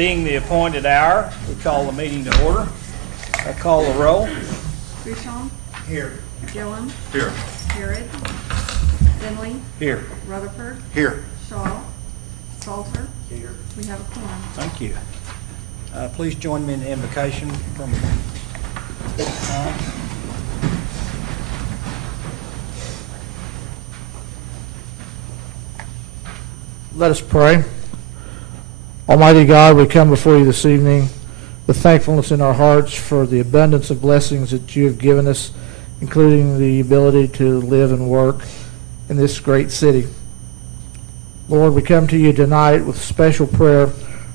being the appointed hour, we call the meeting to order. I call the roll. Buchon, Here. Gillum, Here. Harrod, Finley, Here. Rutherford, Here. Shaw, Salter. Here. We have a quorum. Thank you. Please join me in the invocation from Let us pray. Almighty God, we come before you this evening with thankfulness in our hearts for the abundance of blessings that you have given us, including the ability to live and work in this great city. Lord, we come to you tonight with special prayer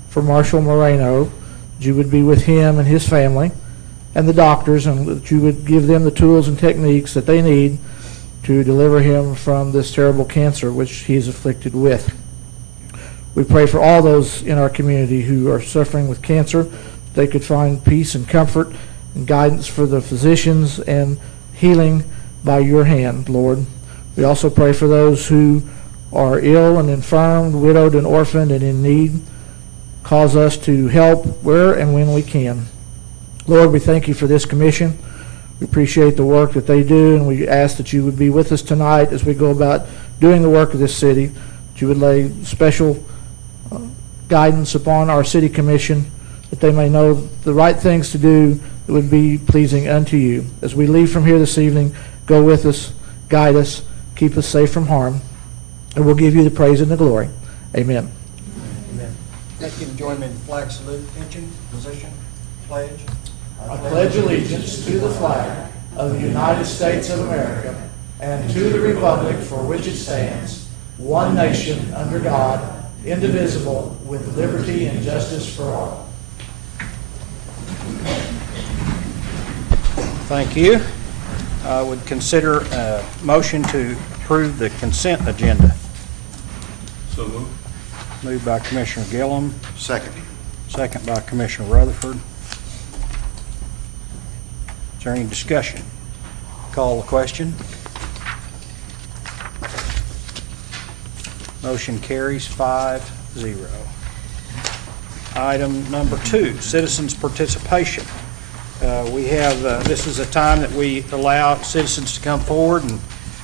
for Marshall Moreno, that you would be with him and his family and the doctors, and that you would give them the tools and techniques that they need to deliver him from this terrible cancer which he is afflicted with. We pray for all those in our community who are suffering with cancer, that they could find peace and comfort and guidance for the physicians and healing by your hand, Lord. We also pray for those who are ill and infirmed, widowed and orphaned and in need. Cause us to help where and when we can. Lord, we thank you for this commission. We appreciate the work that they do, and we ask that you would be with us tonight as we go about doing the work of this city, that you would lay special guidance upon our city commission, that they may know the right things to do that would be pleasing unto you. As we leave from here this evening, go with us, guide us, keep us safe from harm, and we'll give you the praise and the glory. Amen. Amen. Thank you. Join me in the flag salute. Attention, position, pledge. I pledge allegiance to the flag of the United States of America and to the republic for which it stands, one nation under God, indivisible, with liberty and justice for all. Thank you. I would consider a motion to approve the consent agenda. So moved. Moved by Commissioner Gillum, Second. second by Commissioner Rutherford. Is there any discussion? Call the question. Motion carries 5-0. Item number 2, citizens' participation. We have, this is a time that we allow citizens to come forward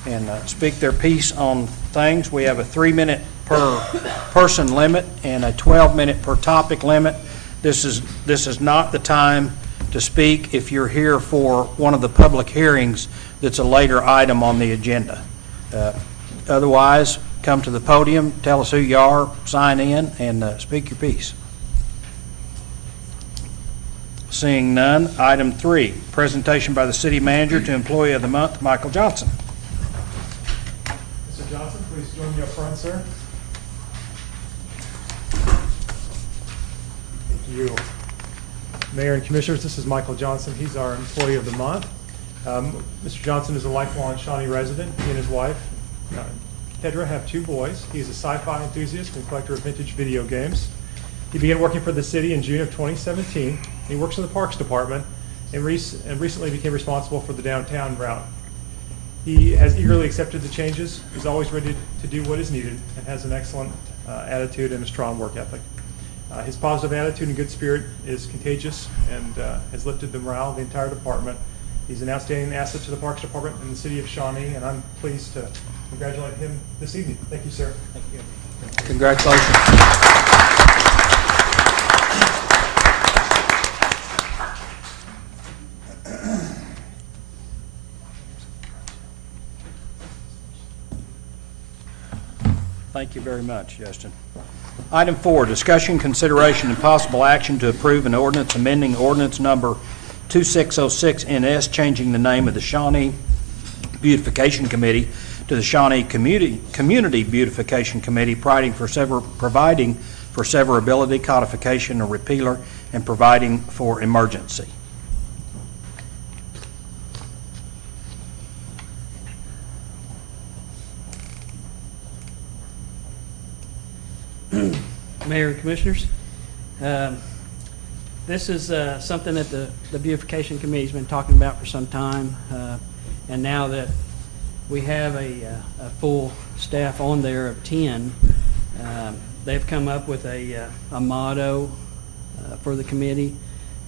and speak their piece on things. We have a 3-minute per person limit and a 12-minute per topic limit. This is not the time to speak if you're here for one of the public hearings that's a later item on the agenda. Otherwise, come to the podium, tell us who you are, sign in, and speak your piece. Seeing none, item 3, presentation by the city manager to employee of the month, Michael Johnson. Mr. Johnson, please join me up front, sir. Thank you. Mayor and Commissioners, this is Michael Johnson. He's our employee of the month. Mr. Johnson is a lifelong Shawnee resident. He and his wife, Kedra, have 2 boys. He's a sci-fi enthusiast and collector of vintage video games. He began working for the city in June of 2017. He works in the Parks Department and recently became responsible for the downtown route. He has eagerly accepted the changes. He's always ready to do what is needed and has an excellent attitude and a strong work ethic. His positive attitude and good spirit is contagious and has lifted the morale of the entire department. He's an outstanding asset to the Parks Department and the city of Shawnee, and I'm pleased to congratulate him this evening. Thank you, sir. Thank you. Congratulations. Thank you very much, Justin. Item 4, discussion, consideration, and possible action to approve an ordinance amending ordinance number 2606 NS, changing the name of the Shawnee Beautification Committee to the Shawnee Community Beautification Committee, providing for severability, codification, or repealer, and providing for emergency. Mayor and Commissioners, this is something that the Beautification Committee's been talking about for some time, and now that we have a full staff on there of 10, they've come up with a motto for the committee.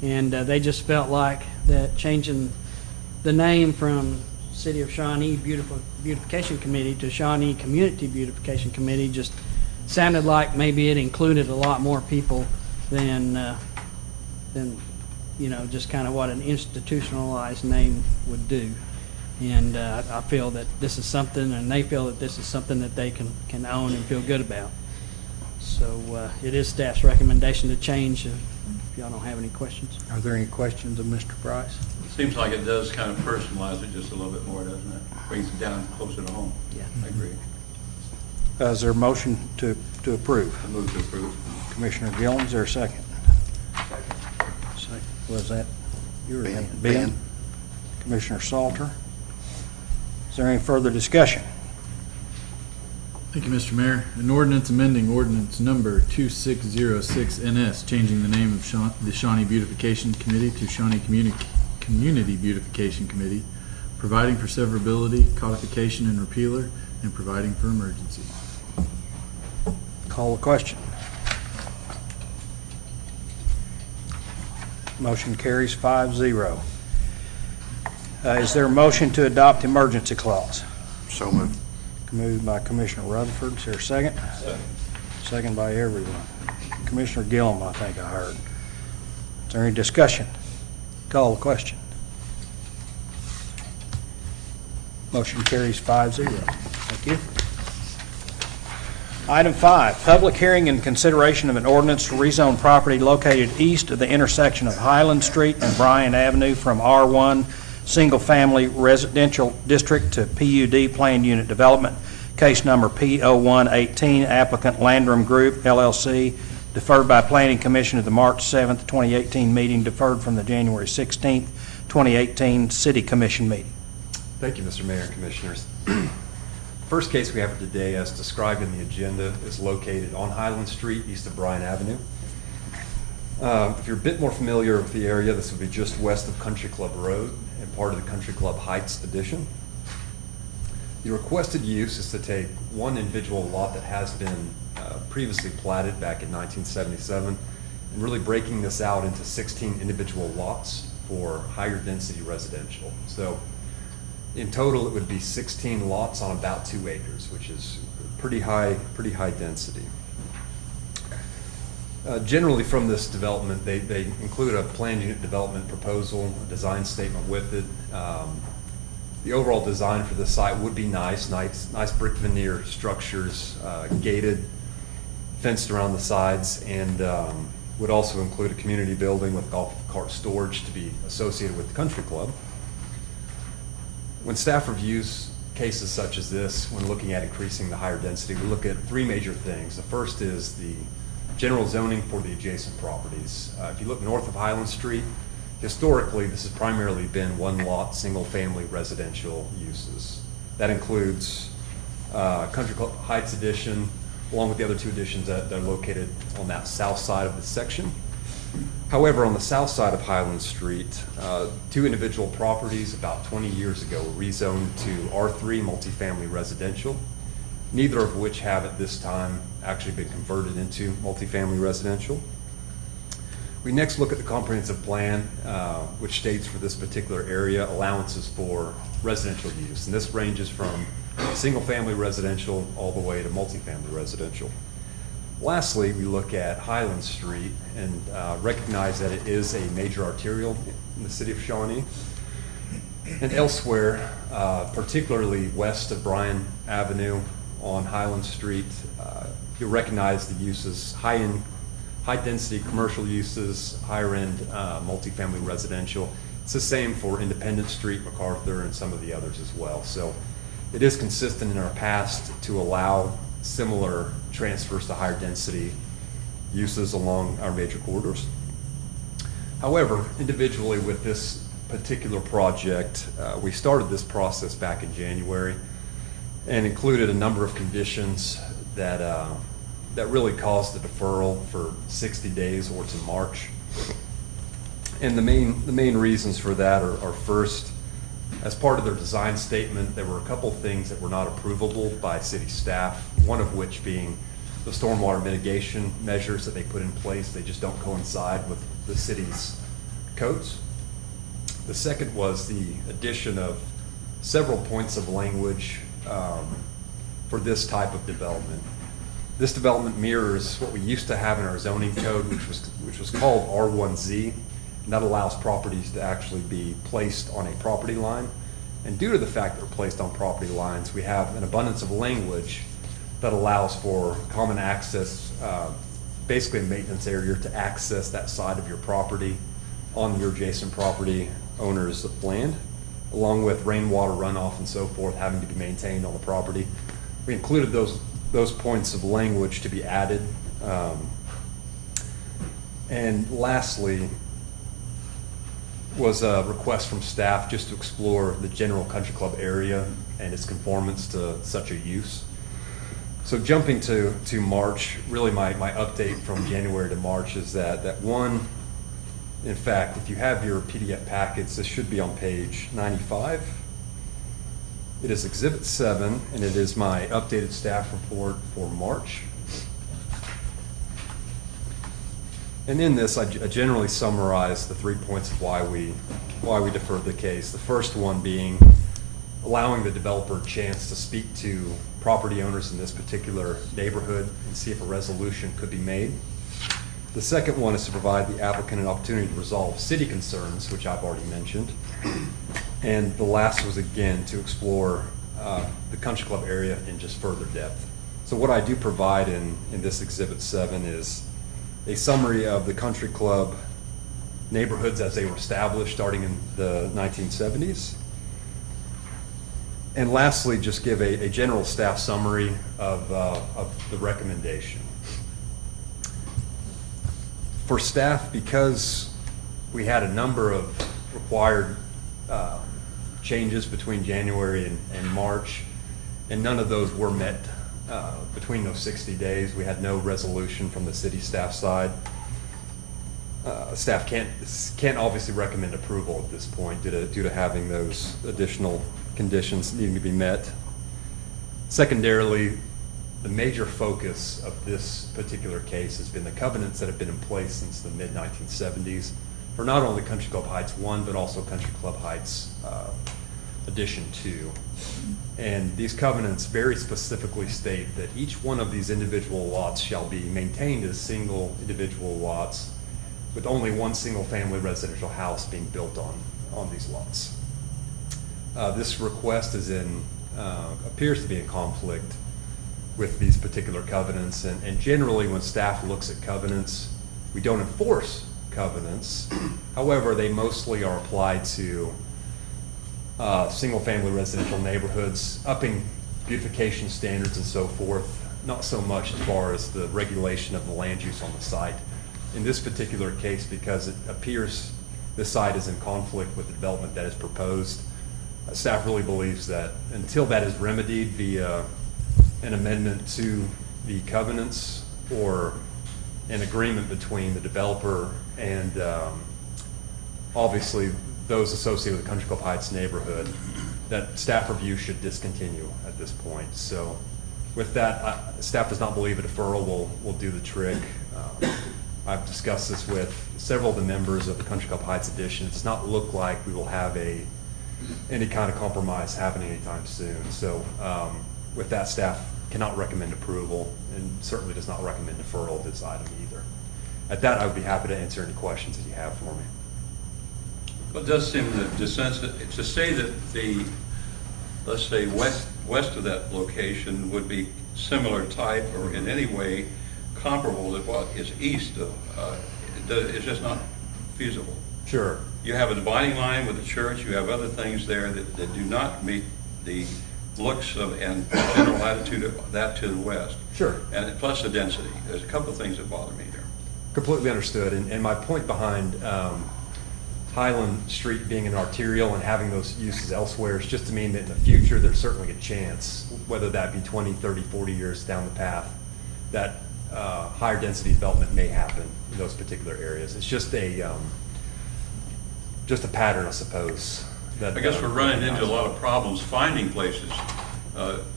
And they just felt like that changing the name from City of Shawnee Beautification Committee to Shawnee Community Beautification Committee just sounded like maybe it included a lot more people than just kind of what an institutionalized name would do. And I feel that this is something, and they feel that this is something that they can own and feel good about. So it is staff's recommendation to change, if y'all don't have any questions. Are there any questions of Mr. Price? Seems like it does kind of personalize it just a little bit more, doesn't it? Brings it down closer to home. Yeah. I agree. Is there a motion to approve? I move to approve. Commissioner Gillum, is there a second? Second. Was that your Ben. hand? Ben? Commissioner Salter? Is there any further discussion? Thank you, Mr. Mayor. An ordinance amending ordinance number 2606 NS, changing the name of the Shawnee Beautification Committee to Shawnee Community Beautification Committee, providing for severability, codification, and repealer, and providing for emergency. Call the question. Motion carries 5-0. Is there a motion to adopt emergency clause? So moved. Moved by Commissioner Rutherford. Is there a second? Second by everyone. Commissioner Gillum, I think I heard. Is there any discussion? Call the question. Motion carries 5-0. Thank you. Item 5, public hearing and consideration of an ordinance to rezone property located east of the intersection of Highland Street and Bryan Avenue from R1 Single Family Residential District to PUD Planned Unit Development. Case number P0118, applicant Landrum Group, LLC, deferred by Planning Commission at the March 7th, 2018 meeting, deferred from the January 16th, 2018 City Commission meeting. Thank you, Mr. Mayor and Commissioners. First case we have for today, as described in the agenda, is located on Highland Street, east of Bryan Avenue. If you're a bit more familiar with the area, this would be just west of Country Club Road and part of the Country Club Heights addition. The requested use is to take one individual lot that has been previously platted back in 1977 and really breaking this out into 16 individual lots for higher density residential. So in total, it would be 16 lots on about 2 acres, which is pretty high density. Generally from this development, they include a planned unit development proposal, a design statement with it. The overall design for the site would be nice brick veneer structures, gated, fenced around the sides, and would also include a community building with golf cart storage to be associated with the country club. When staff reviews cases such as this, when looking at increasing the higher density, we look at 3 major things. The first is the general zoning for the adjacent properties. If you look north of Highland Street, historically this has primarily been one lot, single family residential uses. That includes Country Club Heights addition, along with the other 2 additions that are located on that south side of the section. However, on the south side of Highland Street, 2 individual properties about 20 years ago were rezoned to R3 multifamily residential, neither of which have at this time actually been converted into multifamily residential. We next look at the comprehensive plan, which states for this particular area allowances for residential use, and this ranges from single-family residential all the way to multifamily residential. Lastly, we look at Highland Street and recognize that it is a major arterial in the city of Shawnee. And elsewhere, particularly west of Bryan Avenue on Highland Street, you'll recognize the uses, high-density commercial uses, higher-end multifamily residential. It's the same for Independence Street, MacArthur, and some of the others as well. So it is consistent in our past to allow similar transfers to higher density uses along our major corridors. However, individually with this particular project, we started this process back in January and included a number of conditions that really caused the deferral for 60 days or to March. And the main reasons for that are first, as part of their design statement, there were a couple things that were not approvable by city staff, one of which being the stormwater mitigation measures that they put in place. They just don't coincide with the city's codes. The second was the addition of several points of language for this type of development. This development mirrors what we used to have in our zoning code, which was called R1Z, and that allows properties to actually be placed on a property line. And due to the fact that they're placed on property lines, we have an abundance of language that allows for common access, basically a maintenance area to access that side of your property on your adjacent property owner's land, along with rainwater runoff and so forth having to be maintained on the property. We included those points of language to be added. And lastly was a request from staff just to explore the general country club area and its conformance to such a use. So jumping to March, really my update from January to March is that one, in fact, if you have your PDF packets, this should be on page 95. It is Exhibit 7, and it is my updated staff report for March. And in this, I generally summarize the 3 points of why we deferred the case. The first one being allowing the developer a chance to speak to property owners in this particular neighborhood and see if a resolution could be made. The second one is to provide the applicant an opportunity to resolve city concerns, which I've already mentioned. And the last was, again, to explore the country club area in just further depth. So what I do provide in this Exhibit 7 is a summary of the country club neighborhoods as they were established starting in the 1970s. And lastly, just give a general staff summary of the recommendation. For staff, because we had a number of required changes between January and March, and none of those were met between those 60 days. We had no resolution from the city staff side. Staff can't obviously recommend approval at this point due to having those additional conditions needing to be met. Secondarily, the major focus of this particular case has been the covenants that have been in place since the mid-1970s for not only Country Club Heights 1, but also Country Club Heights Addition 2. And these covenants very specifically state that each one of these individual lots shall be maintained as single individual lots with only one single family residential house being built on these lots. This request appears to be in conflict with these particular covenants, and generally when staff looks at covenants, we don't enforce covenants. However, they mostly are applied to single-family residential neighborhoods, upping beautification standards and so forth, not so much as far as the regulation of the land use on the site. In this particular case, because it appears the site is in conflict with the development that is proposed, staff really believes that until that is remedied via an amendment to the covenants or an agreement between the developer and obviously those associated with the Country Club Heights neighborhood, that staff review should discontinue at this point. So with that, staff does not believe a deferral will do the trick. I've discussed this with several of the members of the Country Club Heights Edition. It does not look like we will have any kind of compromise happening anytime soon. So with that, staff cannot recommend approval and certainly does not recommend deferral of this item either. At that, I would be happy to answer any questions that you have for me. Well, it does seem to say that the, let's say, west of that location would be similar type or in any way comparable to what is east of, it's just not feasible. Sure. You have a dividing line with the church, you have other things there that do not meet the looks of and general attitude of that to the west. Sure. And plus the density. There's a couple of things that bother me there. Completely understood. And my point behind Highland Street being an arterial and having those uses elsewhere is just to mean that in the future there's certainly a chance, whether that be 20, 30, 40 years down the path, that higher density development may happen in those particular areas. It's just a pattern, I suppose. That, I guess we're running into a lot of problems finding places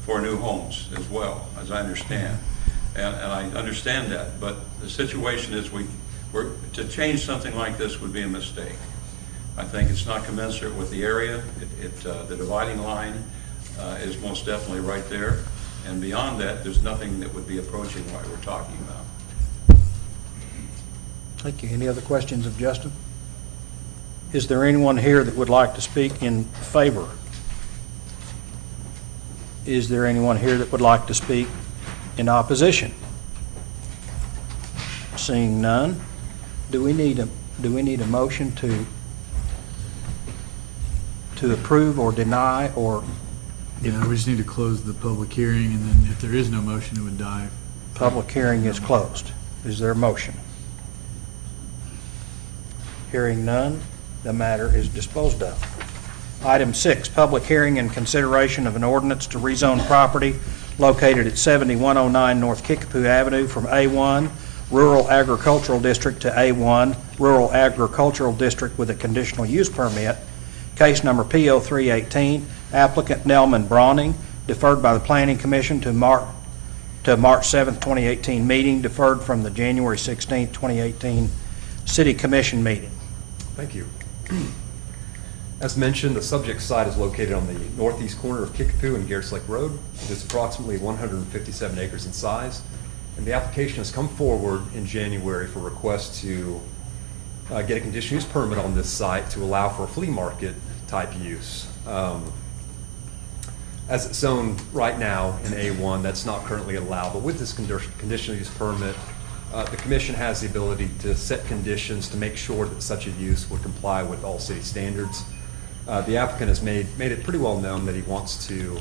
for new homes as well, as I understand. and I understand that, but the situation is to change something like this would be a mistake. I think it's not commensurate with the area. The dividing line is most definitely right there, and beyond that, there's nothing that would be approaching what we're talking about. Thank you. Any other questions of Justin? Is there anyone here that would like to speak in favor? Is there anyone here that would like to speak in opposition? Seeing none, do we need a motion to approve or deny, or Yeah, we just need to close the public hearing, and then if there is no motion, it would die. public hearing is closed? Is there a motion? Hearing none, the matter is disposed of. Item 6, public hearing and consideration of an ordinance to rezone property located at 7109 North Kickapoo Avenue from A1 Rural Agricultural District to A1 Rural Agricultural District with a conditional use permit. Case number PO 318, applicant Nelman Brawning, deferred by the Planning Commission to March 7th, 2018 meeting, deferred from the January 16th, 2018 City Commission meeting. Thank you. As mentioned, the subject site is located on the northeast corner of Kickapoo and Garretts Lake Road. It is approximately 157 acres in size, and the application has come forward in January for request to get a conditional use permit on this site to allow for a flea market type use. As it's zoned right now in A1, that's not currently allowed, but with this conditional use permit, the commission has the ability to set conditions to make sure that such a use would comply with all city standards. The applicant has made it pretty well known that he wants to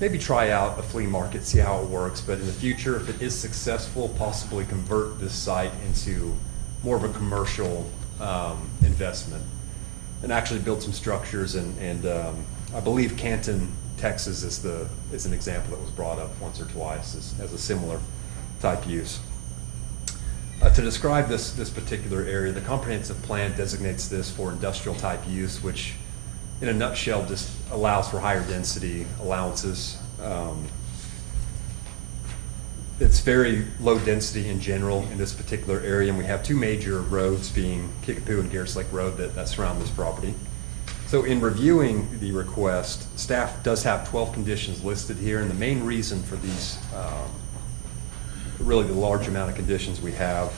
maybe try out a flea market, see how it works, but in the future, if it is successful, possibly convert this site into more of a commercial investment and actually build some structures. And I believe Canton, Texas is an example that was brought up once or twice as a similar type use. To describe this particular area, the comprehensive plan designates this for industrial type use, which in a nutshell just allows for higher density allowances. It's very low density in general in this particular area, and we have two major roads, being Kickapoo and Garretts Lake Road, that surround this property. So in reviewing the request, staff does have 12 conditions listed here, and the main reason for these, really the large amount of conditions we have,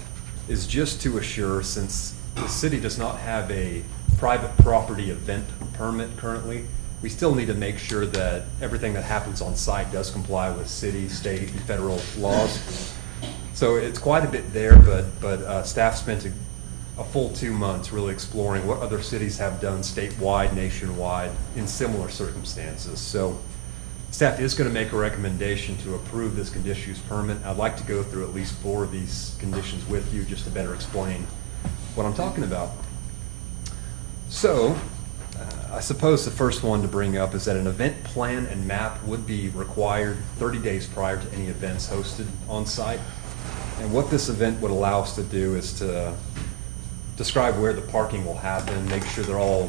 is just to assure, since the city does not have a private property event permit currently, we still need to make sure that everything that happens on site does comply with city, state, and federal laws. So it's quite a bit there, but staff spent a full 2 months really exploring what other cities have done statewide, nationwide, in similar circumstances. So staff is going to make a recommendation to approve this conditional use permit. I'd like to go through at least 4 of these conditions with you just to better explain what I'm talking about. So, I suppose the first one to bring up is that an event plan and map would be required 30 days prior to any events hosted on site. And what this event would allow us to do is to describe where the parking will happen, make sure that all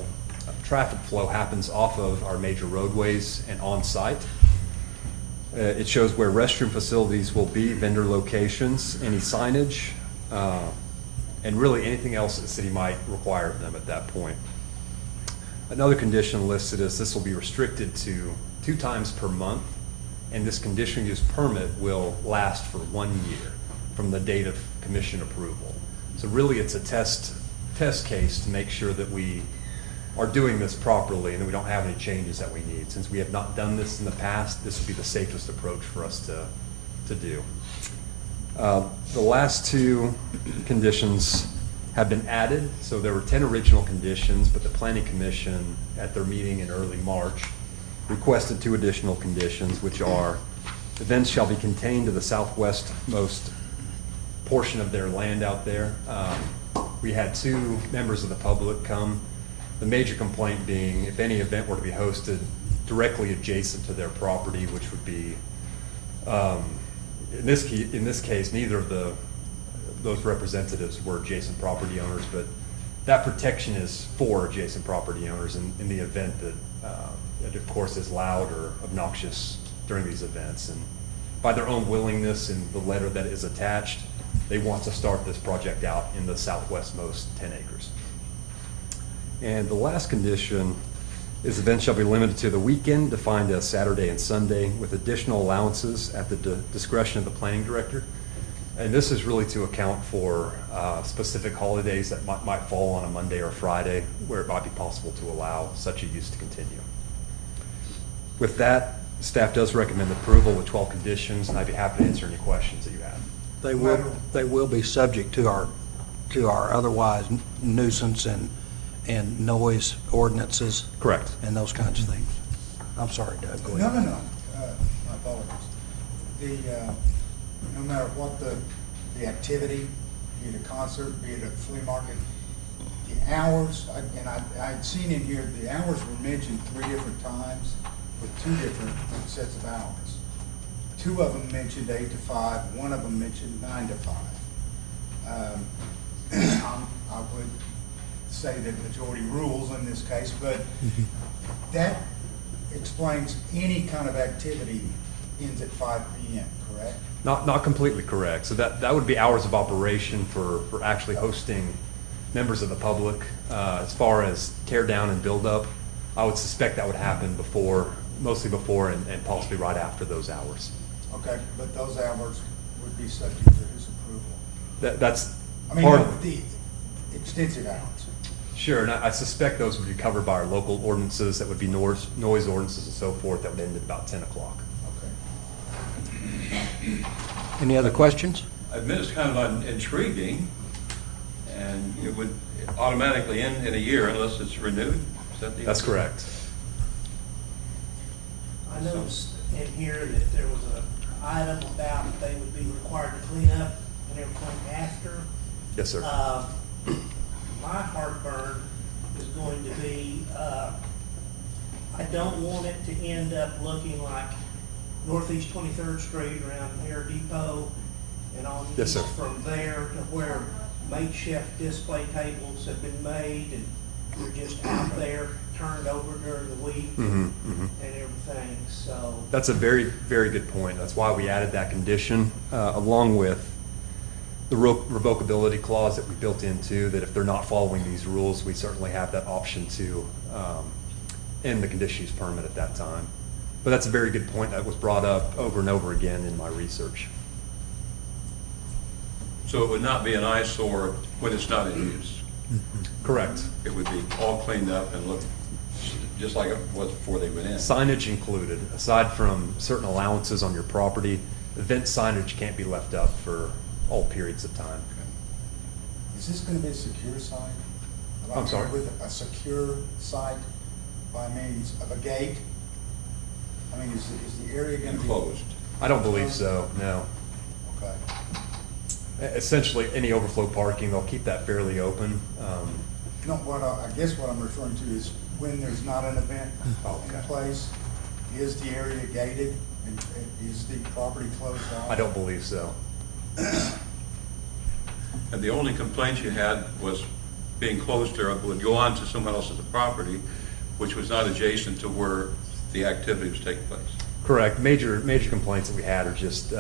traffic flow happens off of our major roadways and on site. It shows where restroom facilities will be, vendor locations, any signage, and really anything else that the city might require of them at that point. Another condition listed is this will be restricted to 2 times per month, and this conditional use permit will last for 1 year from the date of commission approval. So really it's a test case to make sure that we are doing this properly and that we don't have any changes that we need. Since we have not done this in the past, this would be the safest approach for us to do. The last 2 conditions have been added. So there were 10 original conditions, but the Planning Commission at their meeting in early March requested 2 additional conditions, which are events shall be contained to the southwestmost portion of their land out there. We had 2 members of the public come. The major complaint being if any event were to be hosted directly adjacent to their property, which would be, in this case, neither of those representatives were adjacent property owners, but that protection is for adjacent property owners in the event that it, of course, is loud or obnoxious during these events. And by their own willingness in the letter that is attached, they want to start this project out in the southwestmost 10 acres. And the last condition is events shall be limited to the weekend, defined as Saturday and Sunday, with additional allowances at the discretion of the planning director. And this is really to account for specific holidays that might fall on a Monday or Friday, where it might be possible to allow such a use to continue. With that, staff does recommend approval with 12 conditions, and I'd be happy to answer any questions that you have. They will be subject to our otherwise nuisance and noise ordinances Correct. and those kinds of things. I'm sorry, Doug, go No, ahead. no, no, my apologies. No matter what the activity, be it a concert, be it a flea market, the hours, I'd seen in here, the hours were mentioned 3 different times with 2 different sets of hours. 2 of them mentioned 8 to 5, 1 of them mentioned 9 to 5. I would say that majority rules in this case, but that explains any kind of activity ends at 5 p.m., correct? Not completely correct. So that would be hours of operation for actually hosting members of the public. As far as tear down and build up, I would suspect that would happen mostly before and possibly right after those hours. Okay, but those hours would be subject to his approval. That's I mean, part no, of, the extensive hours. sure, and I suspect those would be covered by our local ordinances, that would be noise ordinances and so forth, that would end at about 10 o'clock. Okay. Any other questions? I admit it's kind of intriguing, and it would automatically end in a year unless it's renewed. Is that the? That's correct. I noticed in here that there was an item about they would be required to clean up and everything after. Yes, sir. My heartburn is going to be, I don't want it to end up looking like Northeast 23rd Street around Air Depot and on Yes, sir. from there to where makeshift display tables have been made and they're just out there turned over during the week and everything, so. That's a very, very good point. That's why we added that condition, along with the revocability clause that we built into, that if they're not following these rules, we certainly have that option to end the conditional use permit at that time. But that's a very good point that was brought up over and over again in my research. So it would not be an eyesore when it's not in use. Correct. It would be all cleaned up and look just like it was before they went in. Signage included. Aside from certain allowances on your property, event signage can't be left up for all periods of time. Is this gonna be a secure site? I'm sorry? With a secure site by means of a gate? I mean, is the area gonna be? Enclosed. I don't believe so, no. Okay. Essentially, any overflow parking, they'll keep that fairly open. No, I guess what I'm referring to is when there's not an event in place, is the area gated and is the property closed off? I don't believe so. And the only complaint you had was being closed or would go on to someone else's property, which was not adjacent to where the activity was taking place. Correct. Major complaints that we had are just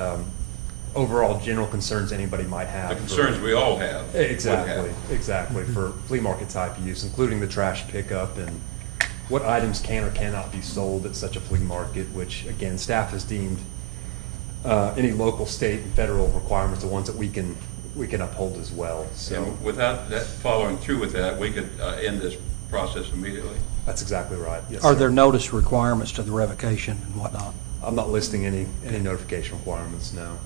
overall general concerns anybody might have. The concerns we all have. would Exactly, have. exactly, for flea market type use, including the trash pickup and what items can or cannot be sold at such a flea market, which, again, staff has deemed any local, state, and federal requirements the ones that we can uphold as well. So And without that, following through with that, we could end this process immediately. that's exactly right. Yes, Are sir. there notice requirements to the revocation and whatnot? I'm not listing any notification requirements, no.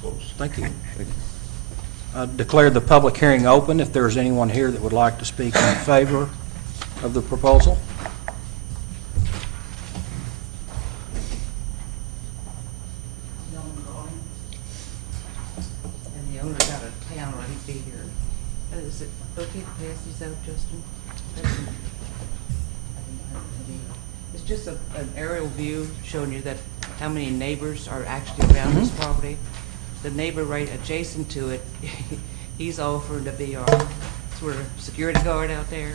Close. Thank you. I declare the public hearing open. If there's anyone here that would like to speak in favor of the proposal. And the owner's out of town, or he'd be here. Is it okay to pass these out, Justin? It's just an aerial view showing you that how many neighbors are actually around this property. The neighbor right adjacent to it, he's offering to be our sort of security guard out there.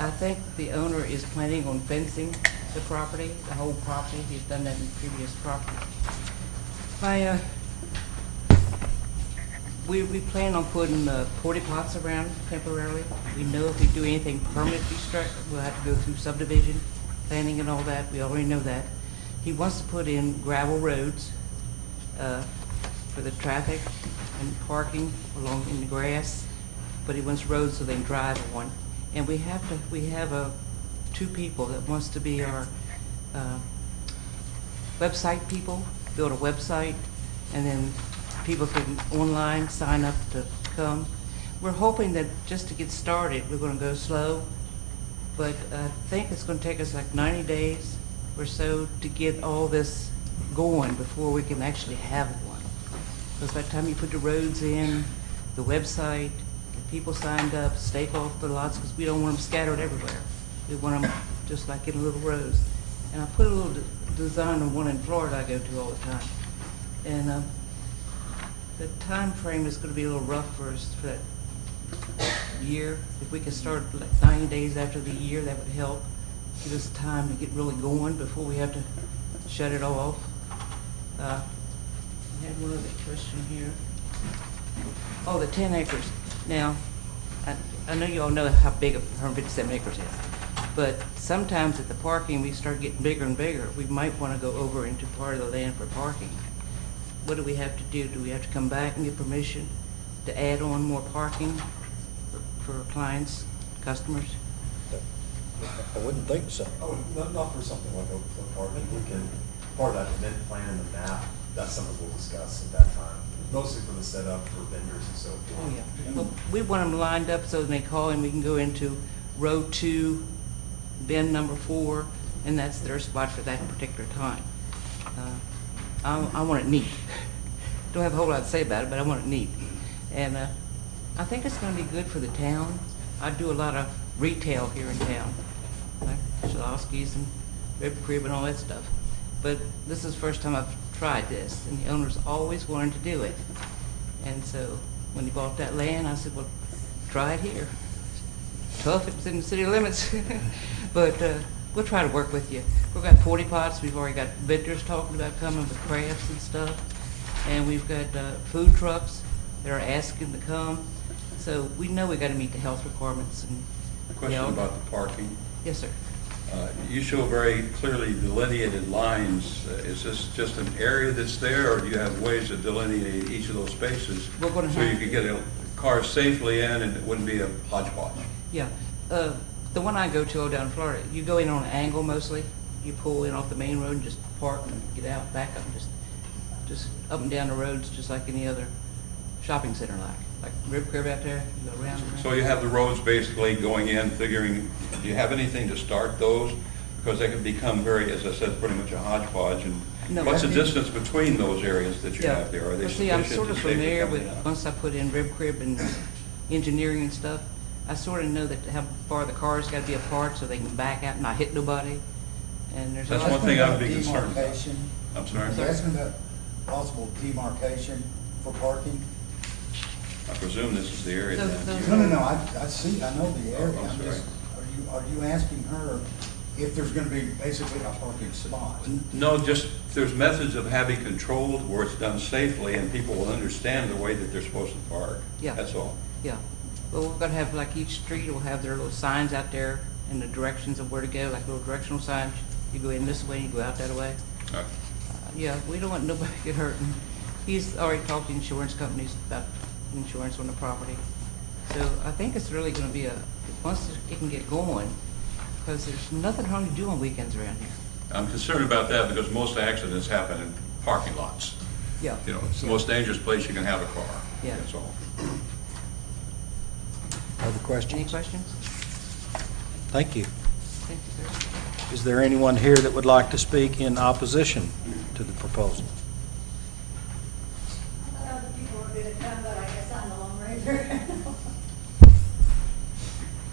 I think the owner is planning on fencing the property, the whole property. He's done that in previous property. We plan on putting porta pots around temporarily. We know if we do anything permanently structured, we'll have to go through subdivision, planning and all that. We already know that. He wants to put in gravel roads for the traffic and parking along in the grass, but he wants roads so they can drive on. And we have two people that wants to be our website people, build a website, and then people can online sign up to come. We're hoping that just to get started, we're going to go slow, but I think it's going to take us like 90 days or so to get all this going before we can actually have one. Because by the time you put the roads in, the website, get people signed up, stake off the lots, because we don't want them scattered everywhere. We want them just like in little rows. And I put a little design on one in Florida I go to all the time. And the time frame is going to be a little rough for us for that year. If we could start like 90 days after the year, that would help. Give us time to get really going before we have to shut it off. I had one other question here. Oh, the 10 acres. Now, I know you all know how big 157 acres is, but sometimes at the parking, we start getting bigger and bigger. We might want to go over into part of the land for parking. What do we have to do? Do we have to come back and get permission to add on more parking for clients, customers? I wouldn't think so. Oh, not for something like Oakville Park. I think we can, part of that event plan and the map, that's something we'll discuss at that time. Mostly for the setup for vendors and so forth. Oh, yeah. Well, we want them lined up so when they call and we can go into row 2, bin number 4, and that's their spot for that particular time. I want it neat. Don't have a whole lot to say about it, but I want it neat. And I think it's going to be good for the town. I do a lot of retail here in town, like Shalowski's and Rib Crib and all that stuff. But this is the first time I've tried this, and the owners always wanted to do it. And so when he bought that land, I said, well, try it here. Tough, it was in the city limits, but we'll try to work with you. We've got 40 pots. We've already got vendors talking about coming with crafts and stuff. And we've got food trucks that are asking to come. So we know we got to meet the health requirements. And A question about the parking. Yes, sir. You show very clearly delineated lines. Is this just an area that's there, or do you have ways to delineate each of those spaces? We're gonna so you have- could get a car safely in and it wouldn't be a hodgepodge? Yeah. The one I go to down in Florida, you go in on an angle mostly. You pull in off the main road and just park and get out, back up, and just up and down the roads, just like any other shopping center, like Rib Crib out there. You go around and around. So you have the roads basically going in, figuring, do you have anything to start those? Because they can become very, as I said, pretty much a hodgepodge. And No, what's the I- distance between those areas that you Yeah. have there? Are they Well, see, I'm sufficient sort to of safely familiar come with, in and out? once I put in Rib Crib and engineering and stuff, I sort of know that how far the cars got to be apart so they can back out and not hit nobody. And there's That's always- one thing I would be concerned about. Demarcation. I'm sorry? Is there asking about possible demarcation for parking? I presume this is the area Those- then. those- No, I see, I know the area. I'm I'm sorry. just, are you asking her if there's gonna be basically a parking spot? No, just, there's methods of having controlled where it's done safely and people will understand the way that they're supposed to park. Yeah. That's all. Yeah. Well, we're gonna have, like, each street will have their little signs out there and the directions of where to go, like little directional signs. You go in this way, you go out that way. All right. Yeah, we don't want nobody to get hurt. And he's already talked to insurance companies about insurance on the property. So I think it's really gonna be once it can get going, because there's nothing wrong to do on weekends around here. I'm concerned about that because most accidents happen in parking lots. Yeah. You know, it's the most dangerous place you can have a car. Yeah. That's all. Other Any questions? questions? Thank you. Thank you, sir. Is there anyone here that would like to speak in opposition to the proposal? I thought other people were gonna come, but I guess I'm the Lone Ranger.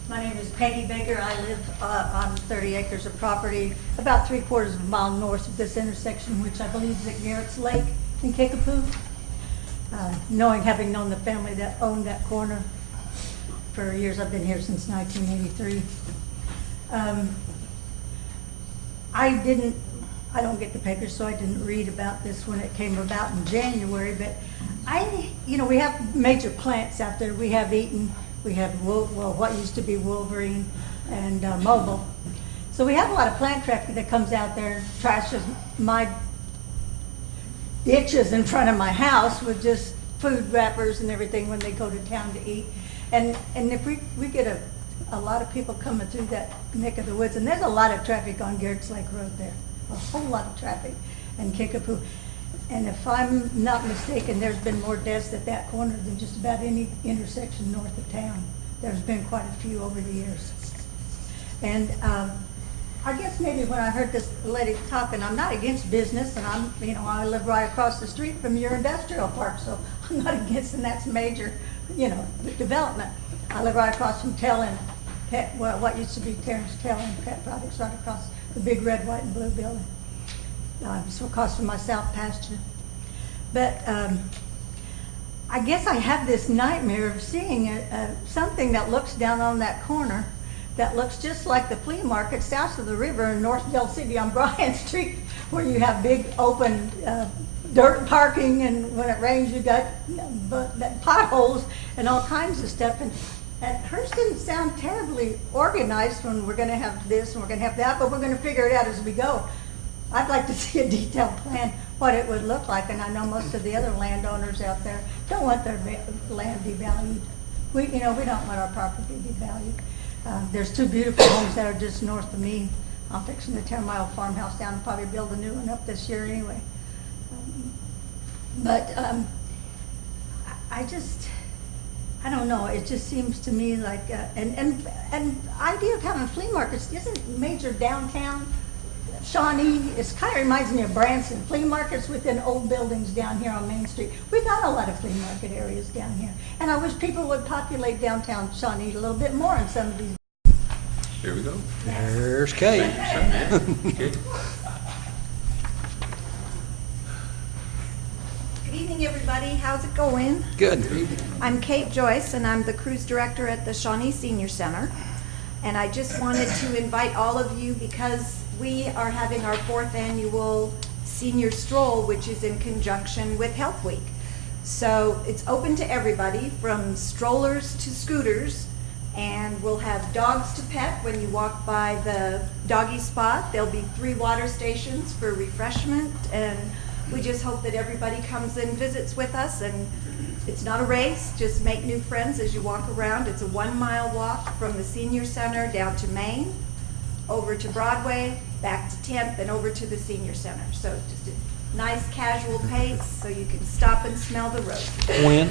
My name is Peggy Baker. I live on 30 acres of property, about 3/4 of a mile north of this intersection, which I believe is at Garrett's Lake in Kickapoo. Having known the family that owned that corner for years, I've been here since 1983. I don't get the papers, so I didn't read about this when it came about in January, but we have major plants out there. We have Eaton, we have, what used to be Wolverine, and Mobile. So we have a lot of plant traffic that comes out there and trashes my ditches in front of my house with just food wrappers and everything when they go to town to eat. And if we get a lot of people coming through that neck of the woods, and there's a lot of traffic on Garrett's Lake Road there, a whole lot of traffic, and Kickapoo. And if I'm not mistaken, there's been more deaths at that corner than just about any intersection north of town. There's been quite a few over the years. And I guess maybe when I heard this lady talking, I'm not against business, and I live right across the street from your industrial park, so I'm not against, and that's major, development. I live right across from Tellin, what used to be Terrence Tellin Pet Products, right across the big red, white, and blue building. It's across from my south pasture. But I guess I have this nightmare of seeing something that looks down on that corner that looks just like the flea market south of the river in North Dell City on Bryan Street, where you have big open dirt parking, and when it rains you got potholes and all kinds of stuff. And hers didn't sound terribly organized when we're going to have this and we're going to have that, but we're going to figure it out as we go. I'd like to see a detailed plan, what it would look like, and I know most of the other landowners out there don't want their land devalued. We don't want our property devalued. There's two beautiful homes that are just north of me. I'm fixing to tear my old farmhouse down and probably build a new one up this year anyway. I don't know, it just seems to me like, and idea of having flea markets isn't major downtown. Shawnee, it kind of reminds me of Branson, flea markets within old buildings down here on Main Street. We got a lot of flea market areas down here. And I wish people would populate downtown Shawnee a little bit more in some of these. Here we go. There's Kate. Okay. Good evening, everybody. How's it going? Good. I'm Kate Joyce, and I'm the cruise director at the Shawnee Senior Center. And I just wanted to invite all of you, because we are having our 4th annual senior stroll, which is in conjunction with Health Week. So it's open to everybody, from strollers to scooters, and we'll have dogs to pet when you walk by the doggy spot. There'll be 3 water stations for refreshment, and we just hope that everybody comes and visits with us. And it's not a race, just make new friends as you walk around. It's a 1-mile walk from the Senior Center down to Main, over to Broadway, back to 10th, and over to the Senior Center. So just a nice casual pace so you can stop and smell the roses. When?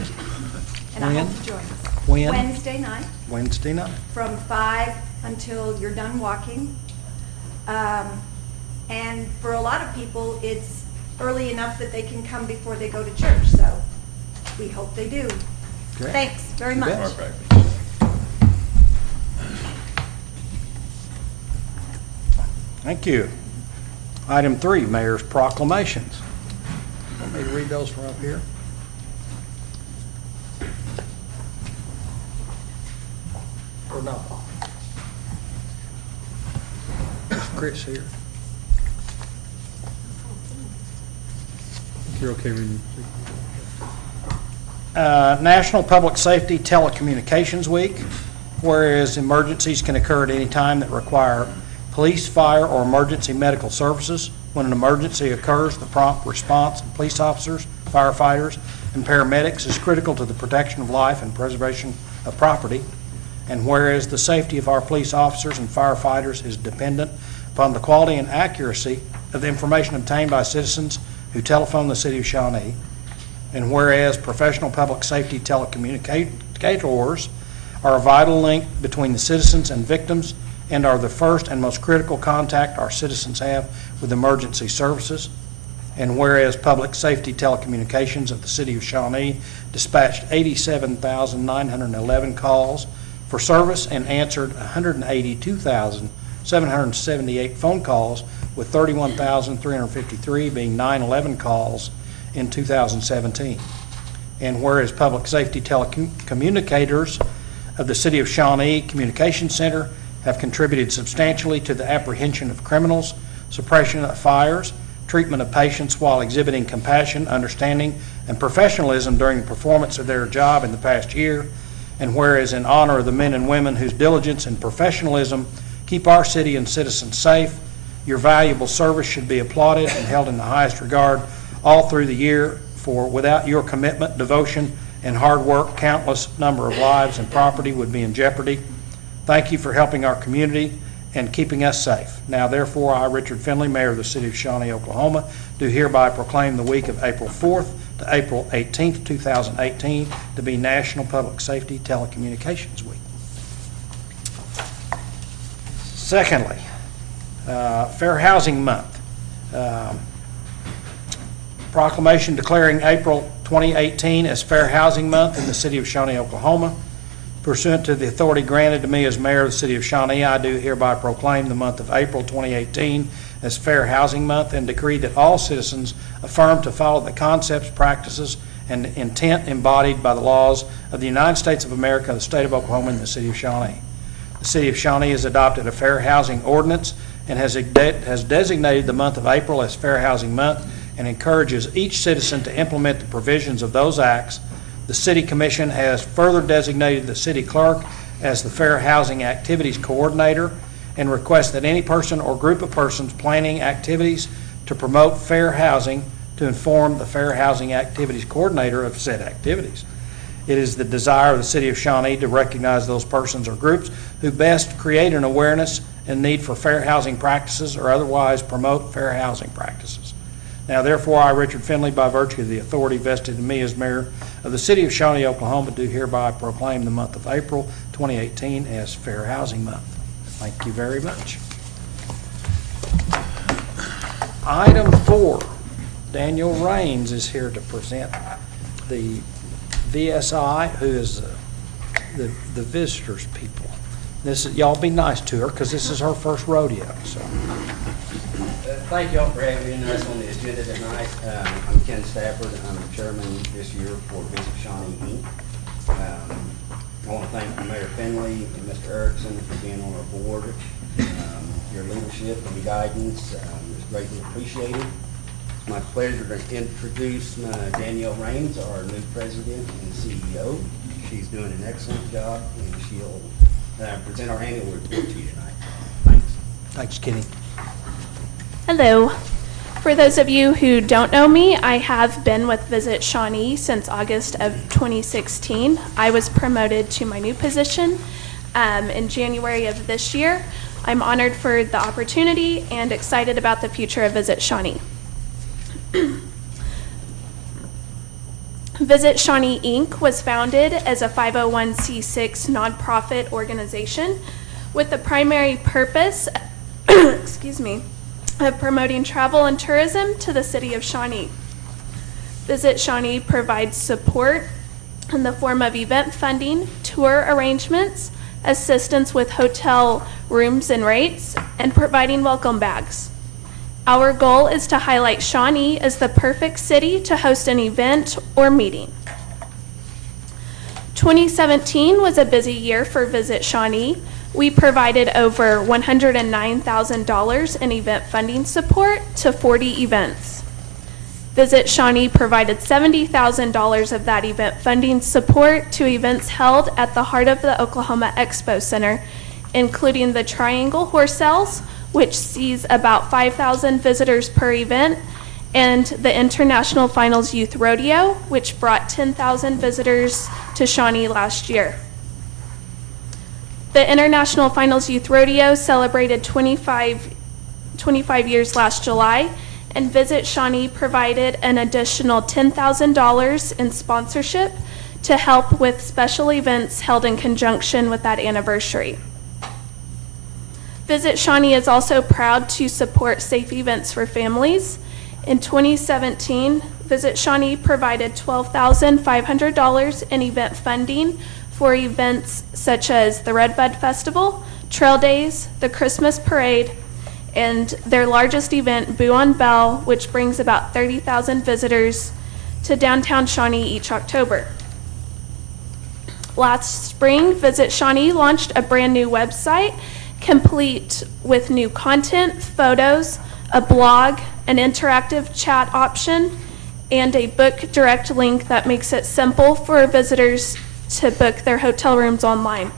And I hope you join us. When? Wednesday night. Wednesday night. From 5 until you're done walking. And for a lot of people, it's early enough that they can come before they go to church. So we hope they do. Great. Thanks very much. Perfect. Thank you. Item 3, Mayor's Proclamations. Want me to read those from up here? Or not? Is Chris here? You're okay reading? National Public Safety Telecommunications Week, whereas emergencies can occur at any time that require police, fire, or emergency medical services. When an emergency occurs, the prompt response of police officers, firefighters, and paramedics is critical to the protection of life and preservation of property. And whereas the safety of our police officers and firefighters is dependent upon the quality and accuracy of the information obtained by citizens who telephone the City of Shawnee. And whereas professional public safety telecommunicators are a vital link between the citizens and victims, and are the first and most critical contact our citizens have with emergency services. And whereas public safety telecommunications of the City of Shawnee dispatched 87,911 calls for service and answered 182,778 phone calls, with 31,353 being 911 calls in 2017. And whereas public safety telecommunicators of the City of Shawnee Communication Center have contributed substantially to the apprehension of criminals suppression of fires, treatment of patients while exhibiting compassion, understanding, and professionalism during the performance of their job in the past year. And whereas in honor of the men and women whose diligence and professionalism keep our city and citizens safe, your valuable service should be applauded and held in the highest regard all through the year, for without your commitment, devotion, and hard work, countless number of lives and property would be in jeopardy. Thank you for helping our community and keeping us safe. Now, therefore, I, Richard Finley, Mayor of the City of Shawnee, Oklahoma, do hereby proclaim the week of April 4th to April 18th, 2018 to be National Public Safety Telecommunications Week. Secondly, Fair Housing Month. Proclamation declaring April 2018 as Fair Housing Month in the City of Shawnee, Oklahoma. Pursuant to the authority granted to me as Mayor of the City of Shawnee, I do hereby proclaim the month of April 2018 as Fair Housing Month and decree that all citizens affirm to follow the concepts, practices, and intent embodied by the laws of the United States of America, the State of Oklahoma, and the City of Shawnee. The City of Shawnee has adopted a Fair Housing Ordinance and has designated the month of April as Fair Housing Month and encourages each citizen to implement the provisions of those acts. The City Commission has further designated the City Clerk as the Fair Housing Activities Coordinator and requests that any person or group of persons planning activities to promote fair housing to inform the Fair Housing Activities Coordinator of said activities. It is the desire of the City of Shawnee to recognize those persons or groups who best create an awareness and need for fair housing practices or otherwise promote fair housing practices. Now, therefore, I, Richard Finley, by virtue of the authority vested in me as Mayor of the City of Shawnee, Oklahoma, do hereby proclaim the month of April 2018 as Fair Housing Month. Thank you very much. Item 4, Daniel Raines is here to present the VSI, who is the visitors people. Y'all be nice to her because this is her first rodeo. So. Thank y'all for having us on the agenda tonight. I'm Ken Stafford. I'm the chairman this year for Visit Shawnee, Inc. I want to thank Mayor Finley and Mr. Erickson for being on our board. Your leadership and guidance is greatly appreciated. It's my pleasure to introduce Danielle Raines, our new president and CEO. She's doing an excellent job, and she'll present our annual report to you tonight. Thanks. Thanks, Kenny. Hello. For those of you who don't know me, I have been with Visit Shawnee since August of 2016. I was promoted to my new position in January of this year. I'm honored for the opportunity and excited about the future of Visit Shawnee. Visit Shawnee, Inc. was founded as a 501c6 nonprofit organization with the primary purpose of promoting travel and tourism to the City of Shawnee. Visit Shawnee provides support in the form of event funding, tour arrangements, assistance with hotel rooms and rates, and providing welcome bags. Our goal is to highlight Shawnee as the perfect city to host an event or meeting. 2017 was a busy year for Visit Shawnee. We provided over $109,000 in event funding support to 40 events. Visit Shawnee provided $70,000 of that event funding support to events held at the heart of the Oklahoma Expo Center, including the Triangle Horse Sales, which sees about 5,000 visitors per event, and the International Finals Youth Rodeo, which brought 10,000 visitors to Shawnee last year. The International Finals Youth Rodeo celebrated 25 years last July, and Visit Shawnee provided an additional $10,000 in sponsorship to help with special events held in conjunction with that anniversary. Visit Shawnee is also proud to support safe events for families. In 2017, Visit Shawnee provided $12,500 in event funding for events such as the Redbud Festival, Trail Days, the Christmas Parade, and their largest event, Boo on Bell, which brings about 30,000 visitors to downtown Shawnee each October. Last spring, Visit Shawnee launched a brand new website complete with new content, photos, a blog, an interactive chat option, and a book direct link that makes it simple for visitors to book their hotel rooms online.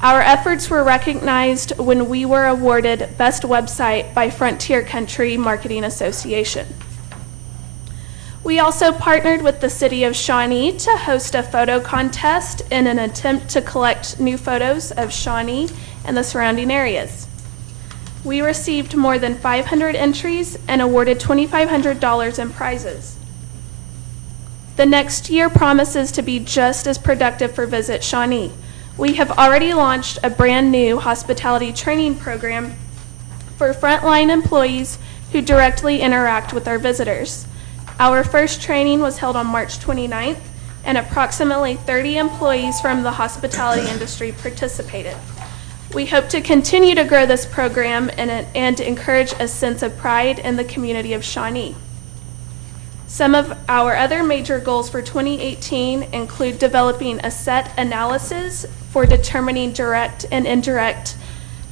Our efforts were recognized when we were awarded Best Website by Frontier Country Marketing Association. We also partnered with the City of Shawnee to host a photo contest in an attempt to collect new photos of Shawnee and the surrounding areas. We received more than 500 entries and awarded $2,500 in prizes. The next year promises to be just as productive for Visit Shawnee. We have already launched a brand new hospitality training program for frontline employees who directly interact with our visitors. Our first training was held on March 29th, and approximately 30 employees from the hospitality industry participated. We hope to continue to grow this program and encourage a sense of pride in the community of Shawnee. Some of our other major goals for 2018 include developing a set analysis for determining direct and indirect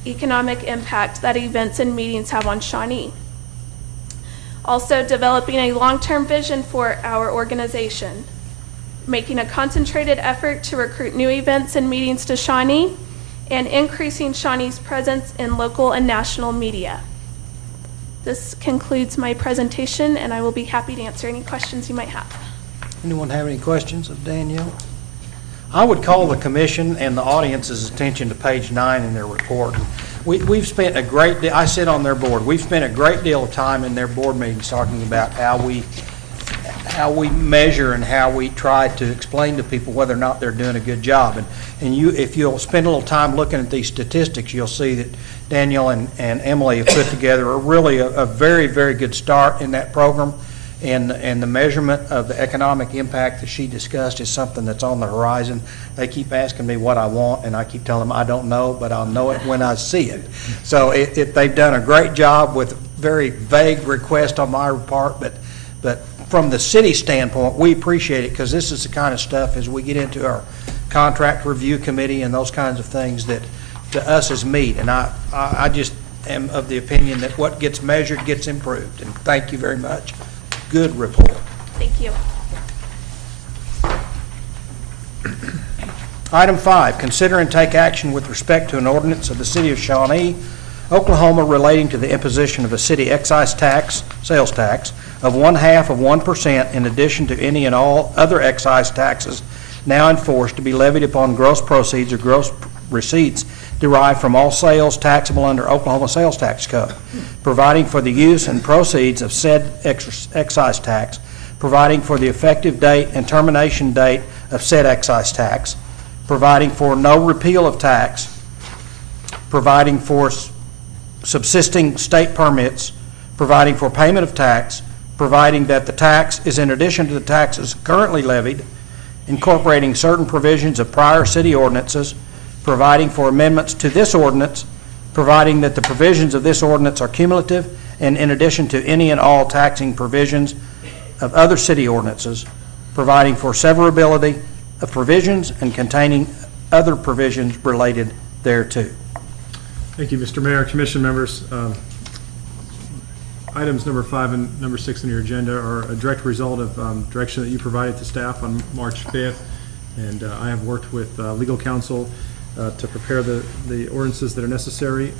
economic impact that events and meetings have on Shawnee. Also, developing a long-term vision for our organization, making a concentrated effort to recruit new events and meetings to Shawnee, and increasing Shawnee's presence in local and national media. This concludes my presentation, and I will be happy to answer any questions you might have. Anyone have any questions of Danielle? I would call the commission and the audience's attention to page 9 in their report. We've spent a great deal, I sit on their board, we've spent a great deal of time in their board meetings talking about how we measure and how we try to explain to people whether or not they're doing a good job. And if you'll spend a little time looking at these statistics, you'll see that Daniel and Emily have put together a very, very good start in that program. And the measurement of the economic impact that she discussed is something that's on the horizon. They keep asking me what I want, and I keep telling them I don't know, but I'll know it when I see it. So they've done a great job with very vague request on my part, but from the city standpoint, we appreciate it, because this is the kind of stuff as we get into our contract review committee and those kinds of things that to us is meat. And I just am of the opinion that what gets measured gets improved. And thank you very much. Good report. Thank you. Item 5, consider and take action with respect to an ordinance of the City of Shawnee, Oklahoma, relating to the imposition of a city excise tax, sales tax, of 0.5% in addition to any and all other excise taxes now enforced to be levied upon gross proceeds or gross receipts derived from all sales taxable under Oklahoma Sales Tax Code, providing for the use and proceeds of said excise tax, providing for the effective date and termination date of said excise tax, providing for no repeal of tax, providing for subsisting state permits, providing for payment of tax, providing that the tax is in addition to the taxes currently levied, incorporating certain provisions of prior city ordinances, providing for amendments to this ordinance, providing that the provisions of this ordinance are cumulative, and in addition to any and all taxing provisions of other city ordinances, providing for severability of provisions and containing other provisions related thereto. Thank you, Mr. Mayor, Commission members. Items number 5 and number 6 on your agenda are a direct result of direction that you provided to staff on March 5th, and I have worked with legal counsel to prepare the ordinances that are necessary.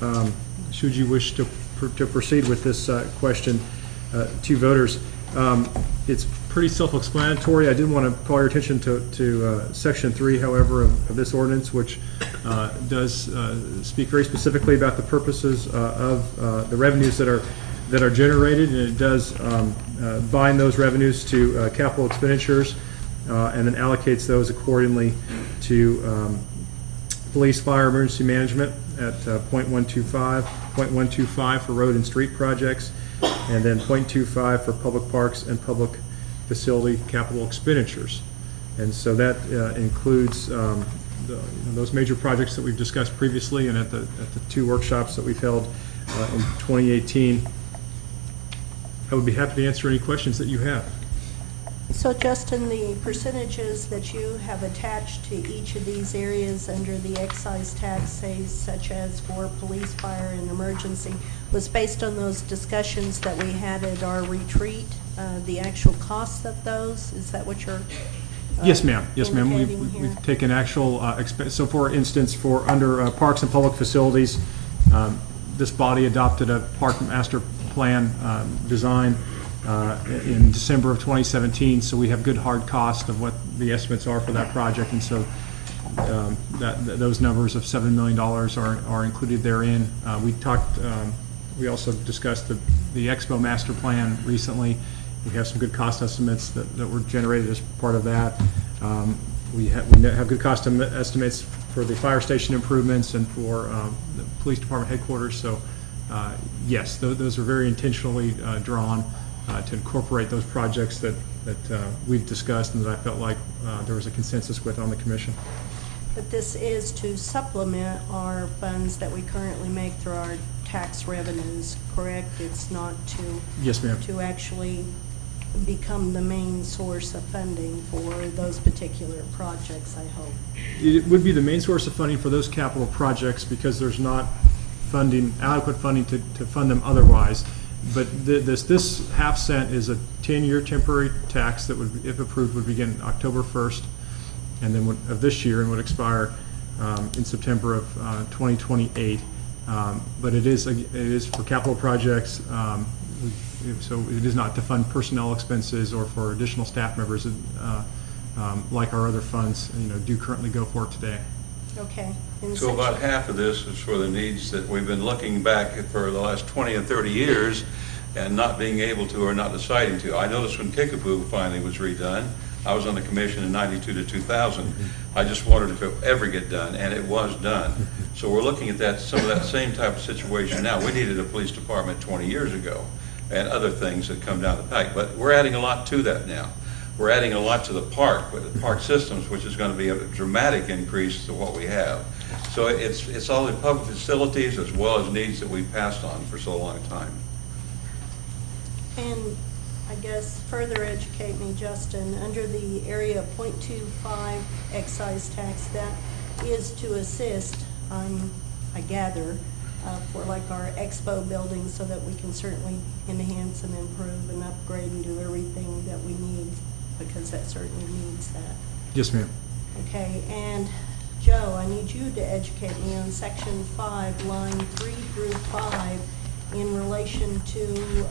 Should you wish to proceed with this question to voters, it's pretty self-explanatory. I did want to call your attention to Section 3, however, of this ordinance, which does speak very specifically about the purposes of the revenues that are generated, and it does bind those revenues to capital expenditures and then allocates those accordingly to police, fire, emergency management at 0.125 for road and street projects, and then 0.25 for public parks and public facility capital expenditures. And so that includes those major projects that we've discussed previously and at the 2 workshops that we've held in 2018. I would be happy to answer any questions that you have. So Justin, the percentages that you have attached to each of these areas under the excise tax, say such as for police, fire, and emergency, was based on those discussions that we had at our retreat, the actual costs of those? Is that what you're Yes, ma'am. Yes, ma'am. indicating here? We've taken actual expense. So for instance, for under parks and public facilities, this body adopted a park master plan design in December of 2017, so we have good hard cost of what the estimates are for that project, and so those numbers of $7 million are included therein. We also discussed the Expo master plan recently. We have some good cost estimates that were generated as part of that. We have good cost estimates for the fire station improvements and for the police department headquarters, so yes, those are very intentionally drawn to incorporate those projects that we've discussed and that I felt like there was a consensus with on the commission. But this is to supplement our funds that we currently make through our tax revenues, correct? It's not to... Yes, ma'am. To actually become the main source of funding for those particular projects, I hope. It would be the main source of funding for those capital projects because there's not adequate funding to fund them otherwise. But this half cent is a 10-year temporary tax that would, if approved, would begin October 1st and then of this year and would expire in September of 2028. But it is for capital projects. So it is not to fund personnel expenses or for additional staff members like our other funds do currently go for today. Okay. So about half of this is for the needs that we've been looking back for the last 20 and 30 years and not being able to or not deciding to. I noticed when Kickapoo finally was redone, I was on the commission in 92 to 2000. I just wondered if it would ever get done, and it was done. So we're looking at some of that same type of situation now. We needed a police department 20 years ago and other things that come down the pike. But we're adding a lot to that now. We're adding a lot to the park, with the park systems, which is going to be a dramatic increase to what we have. So it's all in public facilities as well as needs that we've passed on for so long a time. And I guess further educate me, Justin, under the area 0.25 excise tax, that is to assist, I gather, for like our expo building so that we can certainly enhance and improve and upgrade and do everything that we need, because that certainly needs that. Yes, ma'am. Okay, and Joe, I need you to educate me on section 5, line 3 through 5, in relation to,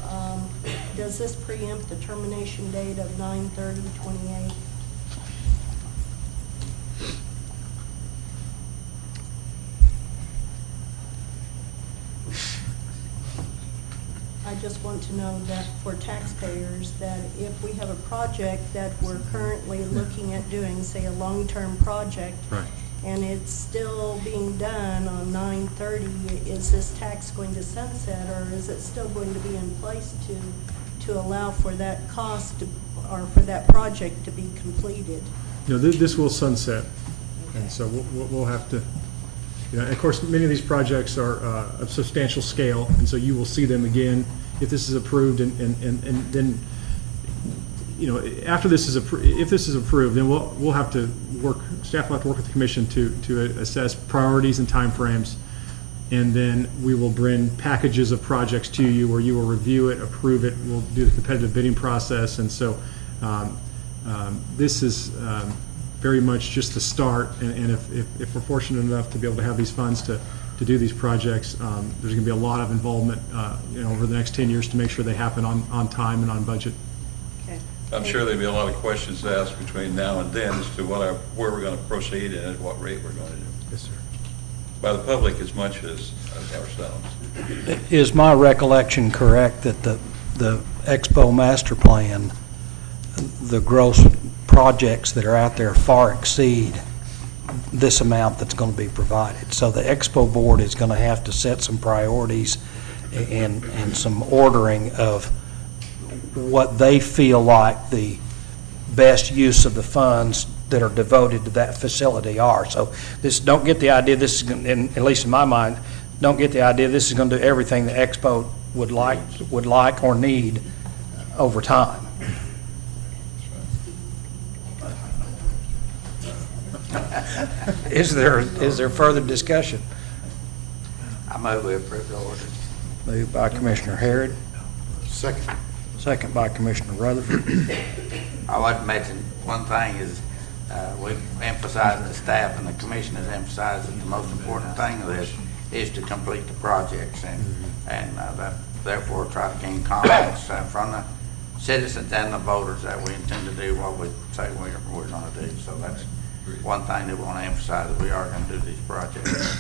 does this preempt the termination date of 9/30/28? I just want to know that for taxpayers, that if we have a project that we're currently looking at doing, say a long-term project, Right. and it's still being done on 9/30, is this tax going to sunset, or is it still going to be in place to allow for that cost or for that project to be completed? This will sunset, and so we'll have to, of course, many of these projects are of substantial scale, and so you will see them again if this is approved, and then, after this is if this is approved, then we'll have to staff will have to work with the commission to assess priorities and timeframes, and then we will bring packages of projects to you where you will review it, approve it, we'll do the competitive bidding process, and so this is very much just the start, and if we're fortunate enough to be able to have these funds to do these projects, there's going to be a lot of involvement over the next 10 years to make sure they happen on time and on budget. Okay. I'm sure there'll be a lot of questions asked between now and then as to where we're going to proceed and at what rate we're going to do. Yes, sir. By the public as much as ourselves. Is my recollection correct that the Expo Master Plan, the gross projects that are out there far exceed this amount that's going to be provided? So the Expo Board is going to have to set some priorities and some ordering of what they feel like the best use of the funds that are devoted to that facility are. So don't get the idea this is going to, at least in my mind, don't get the idea this is going to do everything the Expo would like or need over time. Is there further discussion? I move we approve the ordinance. Moved by Commissioner Harrod, Second. second by Commissioner Rutherford. I want to mention one thing is, we emphasize, the staff and the commission has emphasized that the most important thing of this is to complete the projects and that therefore try to gain confidence from the citizens and the voters that we intend to do what we say we're going to do. So that's one thing that we want to emphasize, that we are going to do these projects.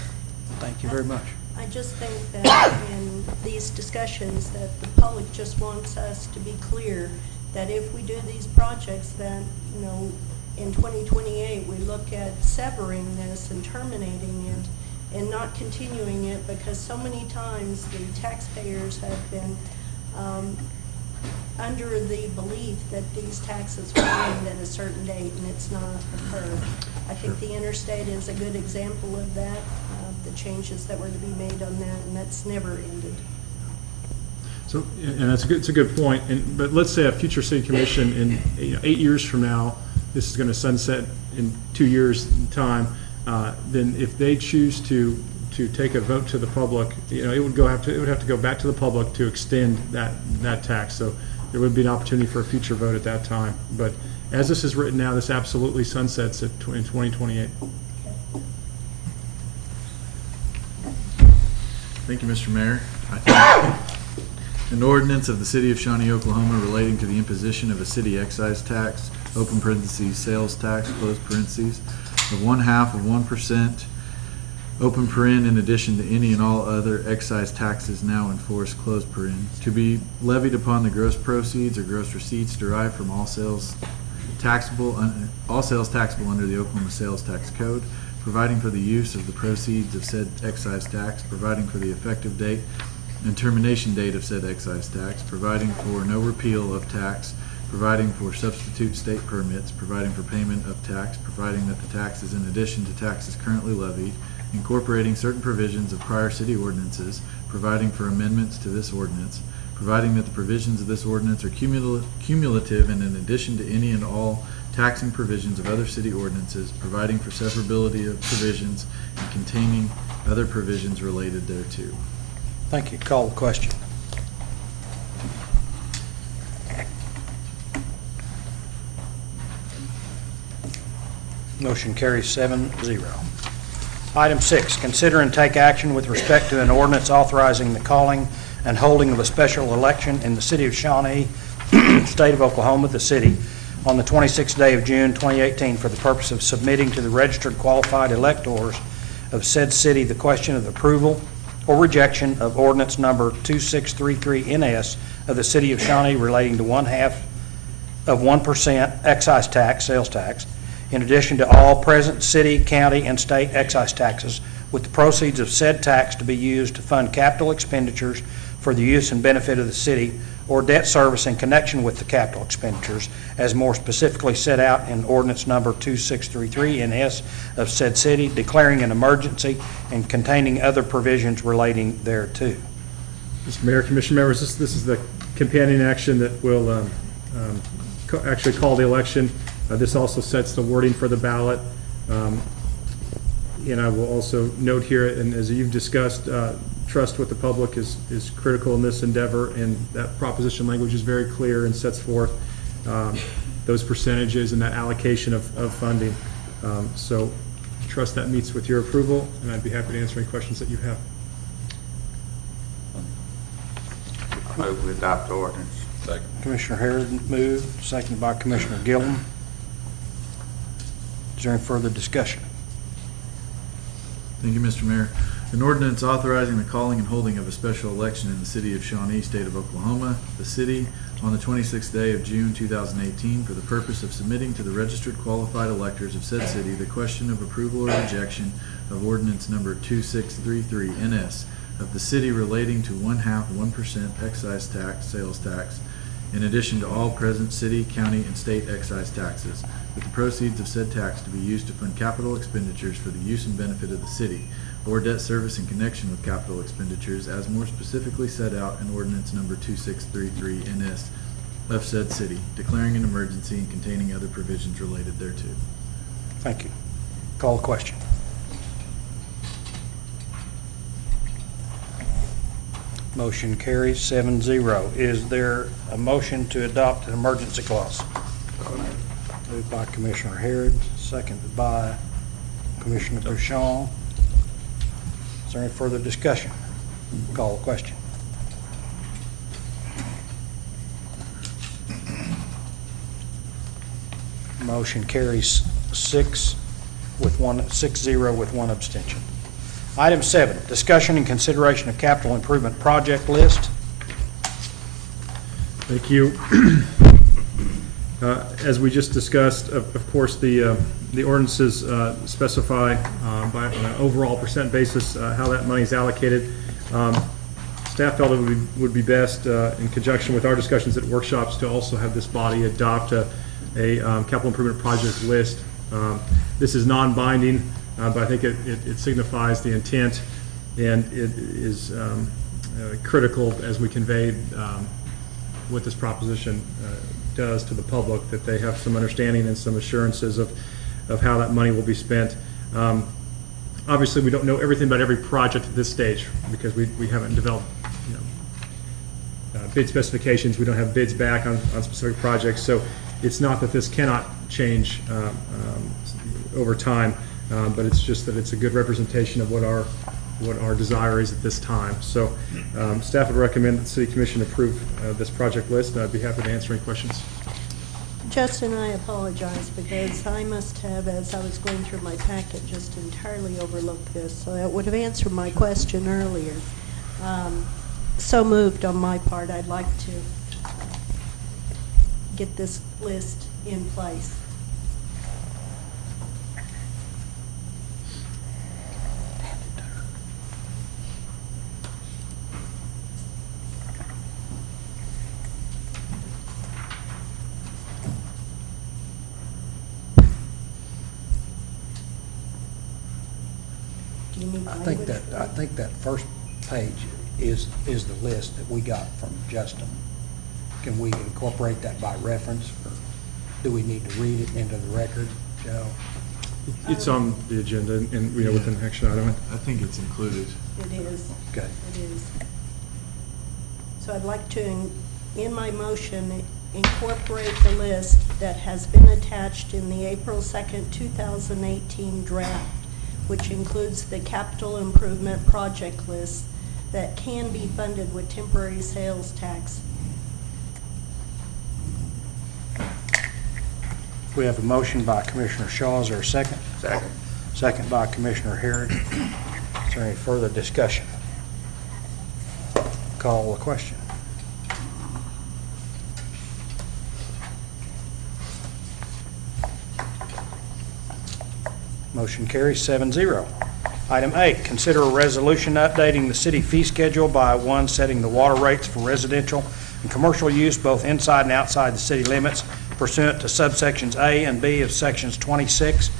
Thank you very much. I just think that in these discussions, that the public just wants us to be clear that if we do these projects, then, you know, in 2028, we look at severing this and terminating it and not continuing it, because so many times the taxpayers have been under the belief that these taxes will end at a certain date, and it's not occurred. I think the interstate is a good example of that, the changes that were to be made on that, and that's never ended. So, and it's a good point. But let's say a future city commission in 8 years from now, this is going to sunset in 2 years' time. Then, if they choose to take a vote to the public, it would have to go back to the public to extend that tax. So there would be an opportunity for a future vote at that time. But as this is written now, this absolutely sunsets in 2028. Thank you, Mr. Mayor. An ordinance of the City of Shawnee, Oklahoma relating to the imposition of a city excise tax, open parentheses, sales tax, close parentheses, of 1/2%, open paren, in addition to any and all other excise taxes now in force, close paren, to be levied upon the gross proceeds or gross receipts derived from all sales taxable under the Oklahoma Sales Tax Code, providing for the use of the proceeds of said excise tax, providing for the effective date and termination date of said excise tax, providing for no repeal of tax, providing for substitute state permits, providing for payment of tax, providing that the tax is in addition to taxes currently levied, incorporating certain provisions of prior city ordinances, providing for amendments to this ordinance, providing that the provisions of this ordinance are cumulative and in addition to any and all taxing provisions of other city ordinances, providing for severability of provisions and containing other provisions related thereto. Thank you. Call the question. Motion carries 7-0. Item 6, consider and take action with respect to an ordinance authorizing the calling and holding of a special election in the city of Shawnee, state of Oklahoma, the city, on the 26th day of June 2018 for the purpose of submitting to the registered qualified electors of said city the question of approval or rejection of ordinance number 2633 NS of the city of Shawnee relating to 1% excise tax, sales tax, in addition to all present city, county, and state excise taxes, with the proceeds of said tax to be used to fund capital expenditures for the use and benefit of the city or debt service in connection with the capital expenditures, as more specifically set out in ordinance number 2633 NS of said city, declaring an emergency and containing other provisions relating thereto. Mr. Mayor, Commission members, this is the companion action that will actually call the election. This also sets the wording for the ballot. And I will also note here, and as you've discussed, trust with the public is critical in this endeavor, and that proposition language is very clear and sets forth those percentages and that allocation of funding. So trust that meets with your approval, and I'd be happy to answer any questions that you have. I move we adopt the ordinance. Second. Commissioner Harrod moved, seconded by Commissioner Gillum. Is there any further discussion? Thank you, Mr. Mayor. An ordinance authorizing the calling and holding of a special election in the city of Shawnee, state of Oklahoma, the city, on the 26th day of June 2018 for the purpose of submitting to the registered qualified electors of said city the question of approval or rejection of ordinance number 2633 NS of the city relating to 1% excise tax, sales tax, in addition to all present city, county, and state excise taxes, with the proceeds of said tax to be used to fund capital expenditures for the use and benefit of the city, or debt service in connection with capital expenditures as more specifically set out in ordinance number 2633 NS of said city, declaring an emergency and containing other provisions related thereto. Thank you. Call the question. Motion carries 7-0. Is there a motion to adopt an emergency clause? Moved by Commissioner Harrod, seconded by Commissioner Bushong. Is there any further discussion? Call the question. Motion carries 6-0 with one abstention. Item 7, discussion and consideration of capital improvement project list. Thank you. As we just discussed, of course, the ordinances specify by on an overall percent basis how that money is allocated. Staff felt it would be best in conjunction with our discussions at workshops to also have this body adopt a capital improvement project list. This is non-binding, but I think it signifies the intent, and it is critical as we convey what this proposition does to the public, that they have some understanding and some assurances of how that money will be spent. Obviously, we don't know everything about every project at this stage because we haven't developed bid specifications. We don't have bids back on specific projects, so it's not that this cannot change over time, but it's just that it's a good representation of what our desire is at this time. So staff would recommend that the City Commission approve this project list, and I'd be happy to answer any questions. Justin, I apologize because I must have, as I was going through my packet, just entirely overlooked this. So that would have answered my question earlier. So moved on my part. I'd like to get this list in place. I think that first page is the list that we got from Justin. Can we incorporate that by reference, or do we need to read it into the record, Joe? It's on the agenda and with an action item. I think it's included. It is. Okay. It is. So I'd like to, in my motion, incorporate the list that has been attached in the April 2nd, 2018 draft, which includes the capital improvement project list that can be funded with temporary sales tax. We have a motion by Commissioner Shaw. Is there a second? Second. Second by Commissioner Harrod. Is there any further discussion? Call the question. Motion carries 7-0. Item 8, consider a resolution updating the city fee schedule by one, setting the water rates for residential and commercial use both inside and outside the city limits pursuant to subsections A and B of sections 26.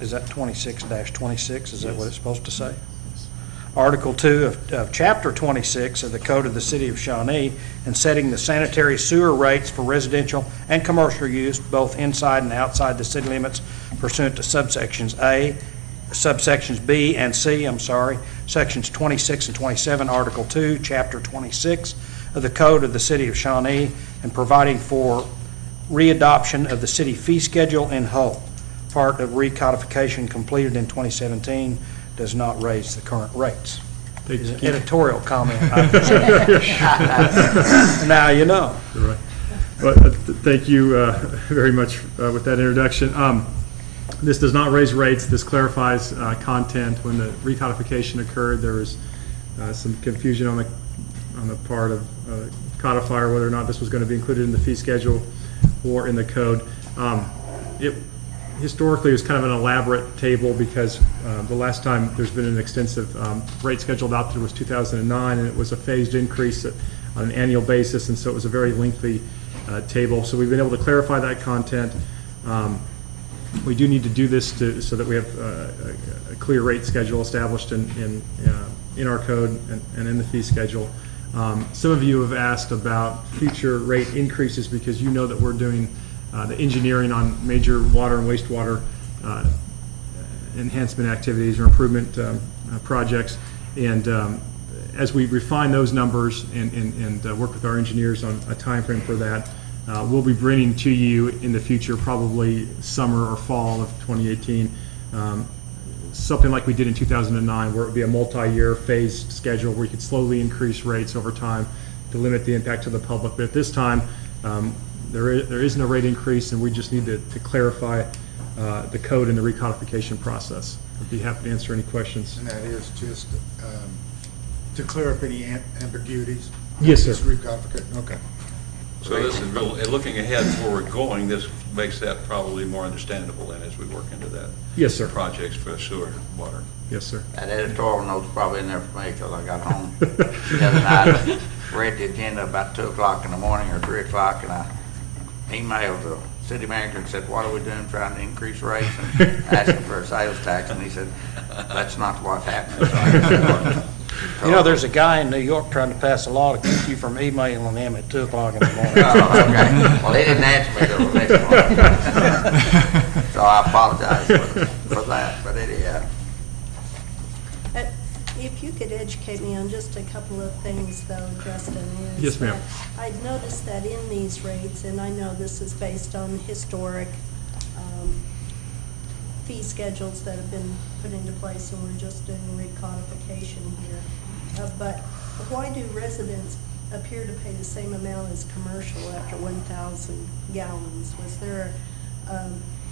Is that 26-26? Is that what it's supposed to say? Article 2 of Chapter 26 of the Code of the City of Shawnee, and setting the sanitary sewer rates for residential and commercial use both inside and outside the city limits pursuant to subsections B and C, sections 26 and 27, Article 2, Chapter 26 of the Code of the City of Shawnee, and providing for readoption of the city fee schedule in whole. Part of recodification completed in 2017 does not raise the current rates. It's an editorial comment. Now you know. Right. Well, thank you very much with that introduction. This does not raise rates. This clarifies content. When the recodification occurred, there was some confusion on the part of codifier whether or not this was going to be included in the fee schedule or in the code. Historically, it was kind of an elaborate table because the last time there's been an extensive rate schedule adopted was 2009, and it was a phased increase on an annual basis, and so it was a very lengthy table. So we've been able to clarify that content. We do need to do this so that we have a clear rate schedule established in our code and in the fee schedule. Some of you have asked about future rate increases because you know that we're doing the engineering on major water and wastewater enhancement activities or improvement projects. And as we refine those numbers and work with our engineers on a timeframe for that, we'll be bringing to you in the future, probably summer or fall of 2018, something like we did in 2009, where it would be a multi-year phased schedule where we could slowly increase rates over time to limit the impact to the public. But at this time, there is no rate increase, and we just need to clarify the code and the recodification process. I'd be happy to answer any questions. And that is just to clear up any ambiguities? Yes, sir. Just recodification, okay. So this is real, and looking ahead where we're going, this makes that probably more understandable then as we work into that. Yes, sir. Projects for sewer and water. Yes, sir. That editorial note's probably in there for me, because I got home the other night, read the agenda about 2 o'clock in the morning or 3 o'clock, and I emailed the city manager and said, what are we doing, trying to increase rates and asking for a sales tax? And he said, that's not what's happening. So You know, there's a guy in New York trying to pass a law to keep you from emailing him at 2 o'clock in the morning. Oh, okay. Well, he didn't answer me till the next one. So I apologize for that, but anyhow. If you could educate me on just a couple of things though, Justin. is Yes, ma'am. that I'd noticed that in these rates, and I know this is based on historic fee schedules that have been put into place, and we're just doing recodification here. But why do residents appear to pay the same amount as commercial after 1,000 gallons? Was there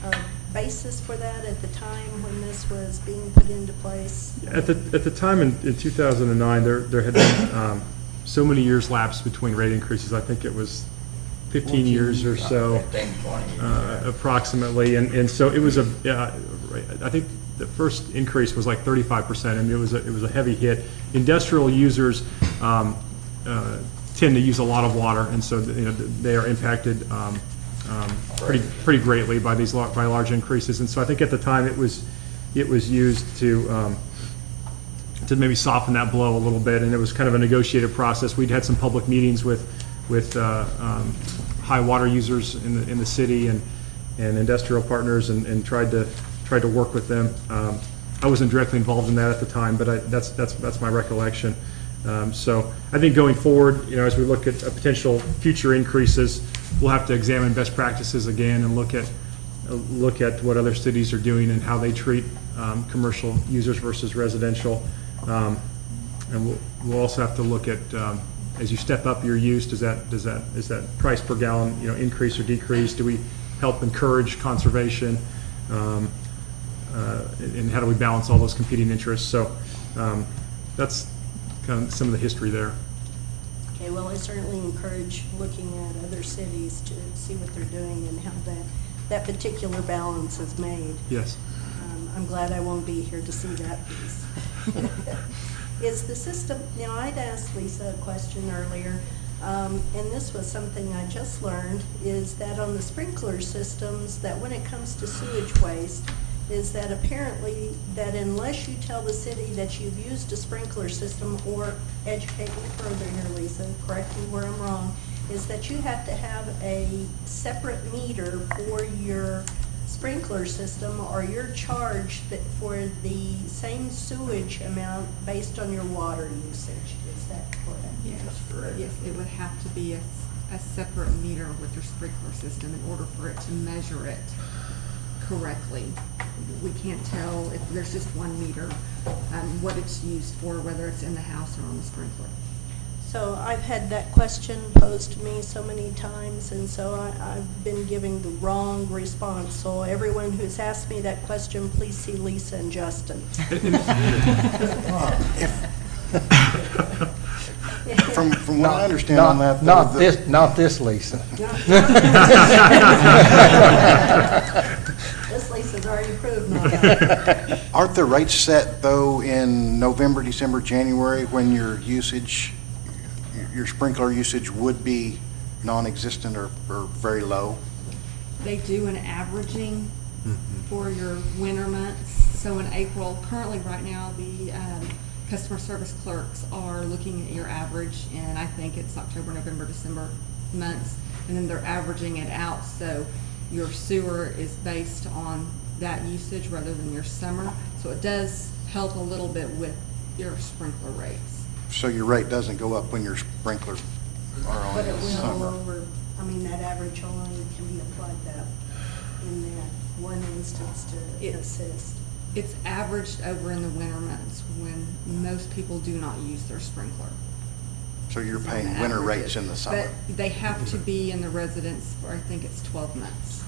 a basis for that at the time when this was being put into place? At the time in 2009, there had been so many years lapsed between rate increases. I think it was 15 years or so, 15, 20 years. approximately. And so it was I think the first increase was like 35%, and it was a heavy hit. Industrial users tend to use a lot of water, and so they are impacted pretty greatly by these by large increases. And so I think at the time it was used to maybe soften that blow a little bit, and it was kind of a negotiated process. We'd had some public meetings with high water users in the city and industrial partners, and tried to work with them. I wasn't directly involved in that at the time, but that's my recollection. So I think going forward, as we look at potential future increases, we'll have to examine best practices again and look at what other cities are doing and how they treat commercial users versus residential. And we'll also have to look at as you step up your use, is that price per gallon increase or decrease? Do we help encourage conservation? And how do we balance all those competing interests? So that's kind of some of the history there. Okay, well, I certainly encourage looking at other cities to see what they're doing and how that particular balance is made. Yes. I'm glad I won't be here to see that piece. Is the system, now I'd asked Lisa a question earlier, and this was something I just learned, is that on the sprinkler systems, that when it comes to sewage waste, is that apparently that unless you tell the city that you've used a sprinkler system, or educate me further here, Lisa, correct me where I'm wrong, is that you have to have a separate meter for your sprinkler system, or you're charged for the same sewage amount based on your water usage. Is that correct? Yes. Yes, it would have to be a separate meter with your sprinkler system in order for it to measure it correctly. We can't tell if there's just one meter, what it's used for, whether it's in the house or on the sprinkler. So I've had that question posed to me so many times, and so I've been giving the wrong response. So everyone who's asked me that question, please see Lisa and Justin. From what I understand on that, Not this Lisa. This Lisa's already proved not that. aren't the rates set though in November, December, January, when your sprinkler usage would be non-existent or very low? They do an averaging for your winter months. So in April, currently right now, the customer service clerks are looking at your average, and I think it's October, November, December months, and then they're averaging it out. So your sewer is based on that usage rather than your summer. So it does help a little bit with your sprinkler rates. So your rate doesn't go up when your sprinklers are on But in it the will summer? over, I mean, that average only can be applied that, in that one instance to assist. It's averaged over in the winter months when most people do not use their sprinkler. So you're It's paying on winter averages. rates in the summer? But they have to be in the residence for, I think it's 12 months.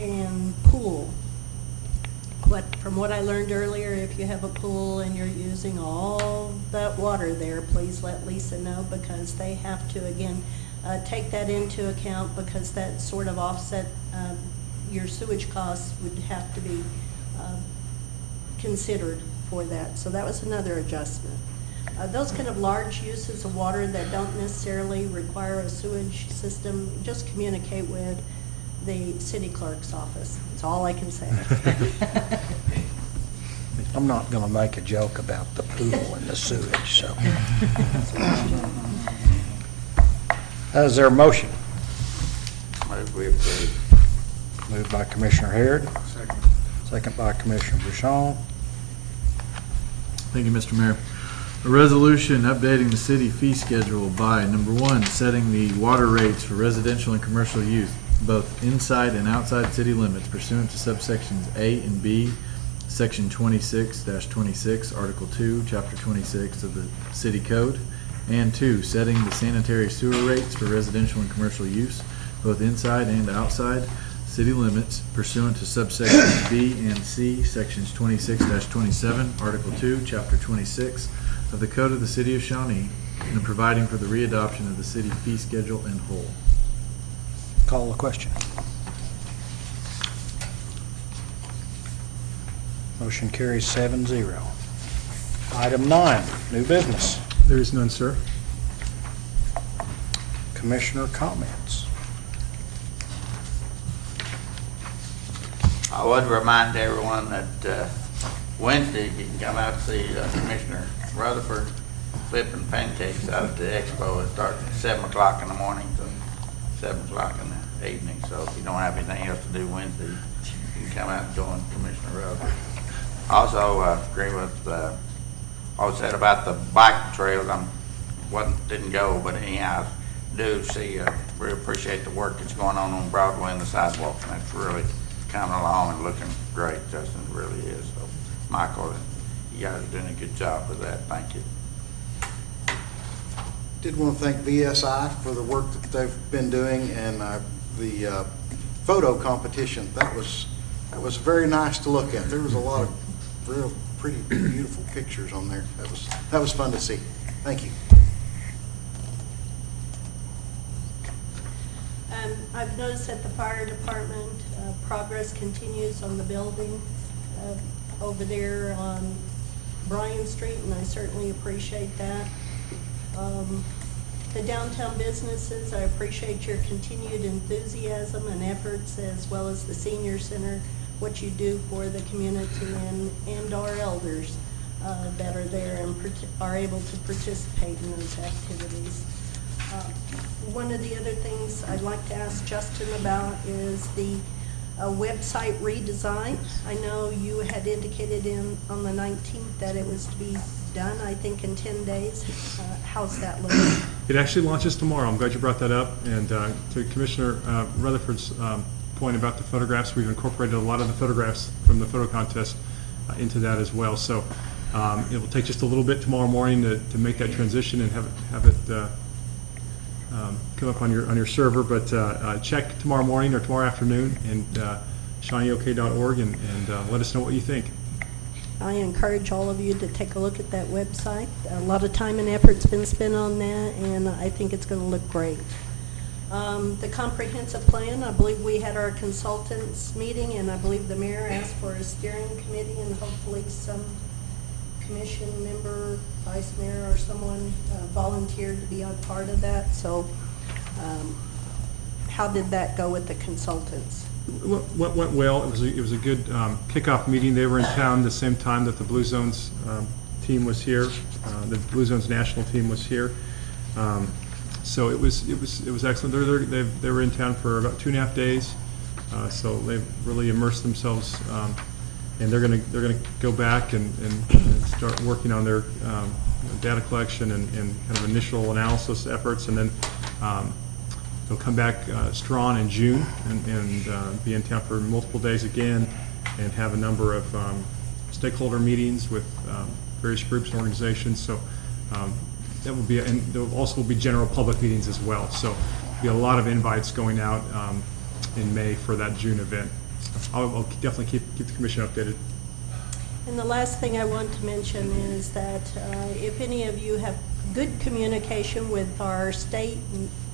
And pool. From what I learned earlier, if you have a pool and you're using all that water there, please let Lisa know, because they have to, again, take that into account, because that sort of offset, your sewage costs would have to be considered for that. So that was another adjustment. Those kind of large uses of water that don't necessarily require a sewage system, just communicate with the city clerk's office. That's all I can say. I'm not going to make a joke about the pool and the sewage, so. Is there a motion? Move we approve. Moved by Commissioner Harrod. Second by Commissioner Bushong. Thank you, Mr. Mayor. A resolution updating the city fee schedule by, number one, setting the water rates for residential and commercial use, both inside and outside city limits pursuant to subsections A and B, section 26-26, Article 2, Chapter 26 of the City Code. And two, setting the sanitary sewer rates for residential and commercial use, both inside and outside city limits pursuant to subsections B and C, sections 26-27, Article 2, Chapter 26 of the Code of the City of Shawnee, and providing for the readoption of the city fee schedule in whole. Call the question. Motion carries 7-0. Item 9, new business. There is none, sir. Commissioner comments. I would remind everyone that Wednesday, you can come out and see Commissioner Rutherford flipping pancakes out at the expo. It starts at 7 o'clock in the morning to 7 o'clock in the evening. So if you don't have anything else to do Wednesday, you can come out and join Commissioner Rutherford. Also, agree with what was said about the bike trails. Didn't go, but anyhow, do see, really appreciate the work that's going on Broadway and the sidewalk. And that's really coming along and looking great, Justin, it really is. So, Michael, you guys are doing a good job with that. Thank you. Did want to thank VSI for the work that they've been doing, and the photo competition. That was very nice to look at. There was a lot of real pretty beautiful pictures on there. That was fun to see. Thank you. I've noticed at the fire department, progress continues on the building over there on Bryan Street, and I certainly appreciate that. The downtown businesses, I appreciate your continued enthusiasm and efforts, as well as the senior center, what you do for the community and our elders that are there and are able to participate in those activities. One of the other things I'd like to ask Justin about is the website redesign. I know you had indicated on the 19th that it was to be done, I think, in 10 days. How's that looking? It actually launches tomorrow. I'm glad you brought that up. And to Commissioner Rutherford's point about the photographs, we've incorporated a lot of the photographs from the photo contest into that as well. So it will take just a little bit tomorrow morning to make that transition and have it come up on your server. But check tomorrow morning or tomorrow afternoon and ShawneeOK.org and let us know what you think. I encourage all of you to take a look at that website. A lot of time and effort's been spent on that, and I think it's going to look great. The comprehensive plan, I believe we had our consultants meeting, and I believe the mayor asked for a steering committee, and hopefully some commission member, vice mayor, or someone volunteered to be a part of that. So how did that go with the consultants? Went well. It was a good kickoff meeting. They were in town the same time that the Blue Zones team was here. The Blue Zones national team was here. So it was excellent. They were in town for about 2.5 days. So they've really immersed themselves, and they're going to go back and start working on their data collection and kind of initial analysis efforts, and then they'll come back strong in June and be in town for multiple days again, and have a number of stakeholder meetings with various groups and organizations. So that will be, and there will also be general public meetings as well. So there'll be a lot of invites going out in May for that June event. So I'll definitely keep the commission updated. And the last thing I want to mention is that if any of you have good communication with our state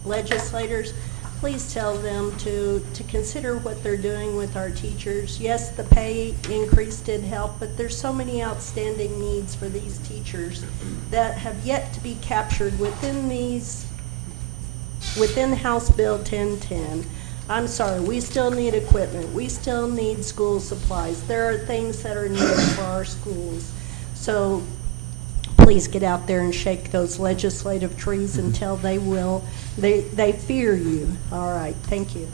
legislators, please tell them to consider what they're doing with our teachers. Yes, the pay increase did help, but there's so many outstanding needs for these teachers that have yet to be captured within House Bill 1010. I'm sorry, we still need equipment. We still need school supplies. There are things that are needed for our schools. So please get out there and shake those legislative trees until they will. They fear you. All right, thank you.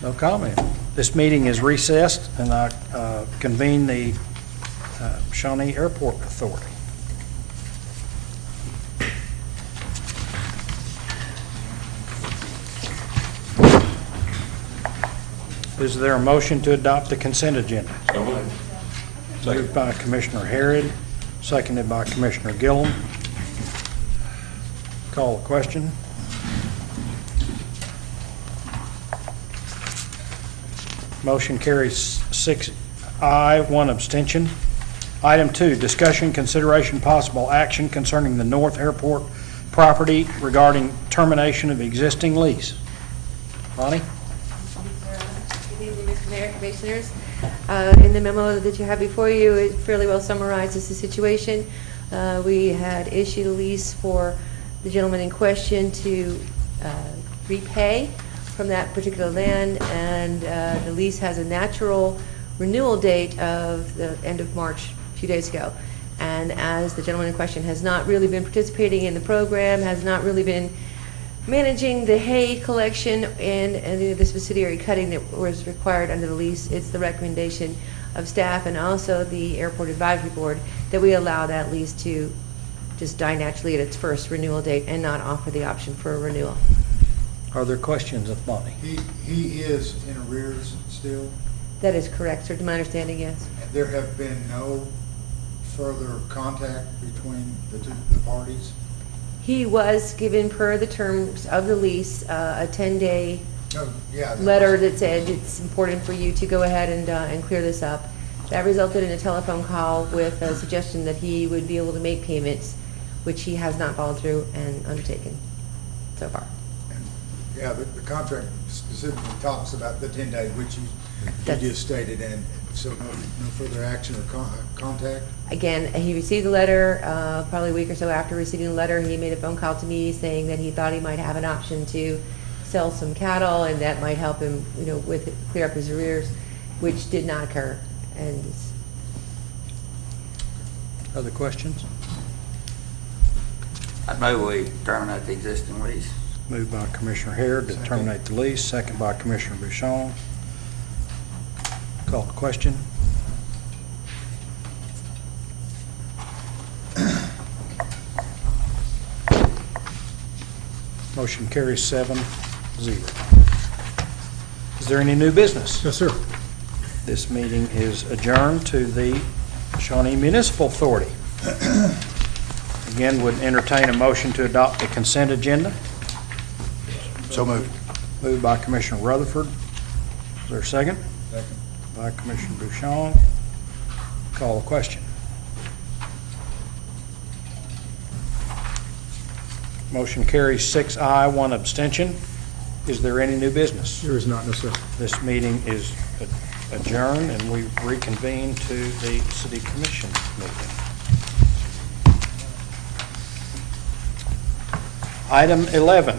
No comment. This meeting is recessed, and I convene the Shawnee Airport Authority. Is there a motion to adopt the consent agenda? Moved by Commissioner Harrod, seconded by Commissioner Gillum. Call the question. Motion carries 6 ayes, 1 abstention. Item 2, discussion, consideration, possible action concerning the North Airport property regarding termination of existing lease. Ronnie? Good evening, Mr. Mayor, Commissioners. In the memo that you have before you, it fairly well summarizes the situation. We had issued a lease for the gentleman in question to repay from that particular land, and the lease has a natural renewal date of the end of March, a few days ago. And as the gentleman in question has not really been participating in the program, has not really been managing the hay collection and the subsidiary cutting that was required under the lease, it's the recommendation of staff and also the Airport Advisory Board that we allow that lease to just die naturally at its first renewal date and not offer the option for a renewal. Are there questions of Monty? He is in arrears still? That is correct, sir, to my understanding, yes. There have been no further contact between the parties? He was given, per the terms of the lease, a 10-day Yeah, letter that said it's important for you to go ahead and clear this up. That resulted in a telephone call with a suggestion that he would be able to make payments, which he has not followed through and undertaken so far. Yeah, the contract specifically talks about the 10-day, which you just stated, and so no further action or contact? Again, he received the letter, probably a week or so after receiving the letter, he made a phone call to me saying that he thought he might have an option to sell some cattle, and that might help him, with clear up his arrears, which did not occur. And other questions? I'd move we terminate the existing lease. Moved by Commissioner Harrod to terminate the lease, second by Commissioner Buchon. Call the question. Motion carries 7-0. Is there any new business? Yes, sir. This meeting is adjourned to the Shawnee Municipal Authority. Again, would entertain a motion to adopt the consent agenda. So moved. Moved by Commissioner Rutherford. Is there a second? Second. By Commissioner Buchon. Call the question. Motion carries 6 ayes, 1 abstention. Is there any new business? There is not, no, sir. This meeting is adjourned, and we reconvene to the City Commission meeting. Item 11,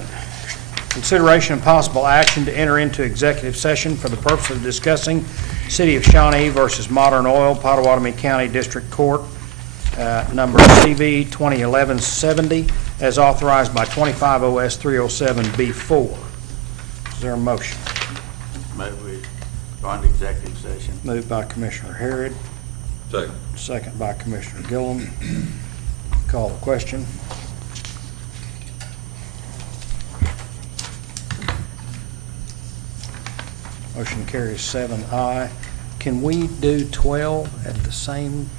consideration and possible action to enter into executive session for the purpose of discussing City of Shawnee versus Modern Oil, Pottawatomie County District Court, number CV 2011-70, as authorized by 25 OS 307B4. Is there a motion? Move we go into executive session. Moved by Commissioner Harrod, Second. second by Commissioner Gillum. Call the question. Motion carries 7-I. Can we do 12 at the same,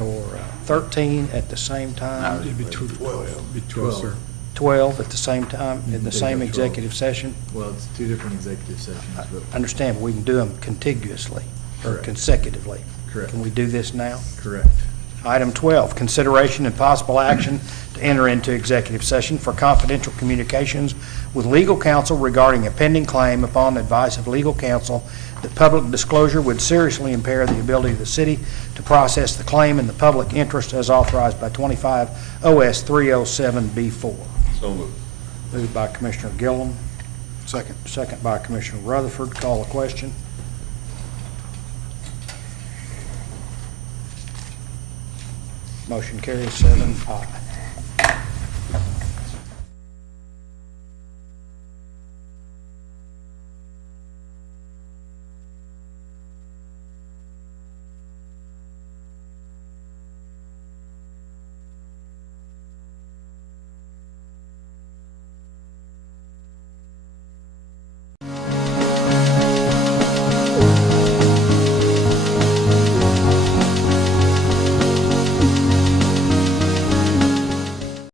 or 13 at the same time? It'd be 12, sir. 12 at the same time, in the They same go 12. executive session? Well, it's two different executive sessions, I but understand, but we can do them contiguously or Correct. consecutively. Correct. Can we do this now? correct. Item 12, consideration and possible action to enter into executive session for confidential communications with legal counsel regarding a pending claim upon advice of legal counsel that public disclosure would seriously impair the ability of the city to process the claim in the public interest as authorized by 25 OS 307B4. So moved. Moved by Commissioner Gillum. Second. Second by Commissioner Rutherford. Call the question. Motion carries 7-I.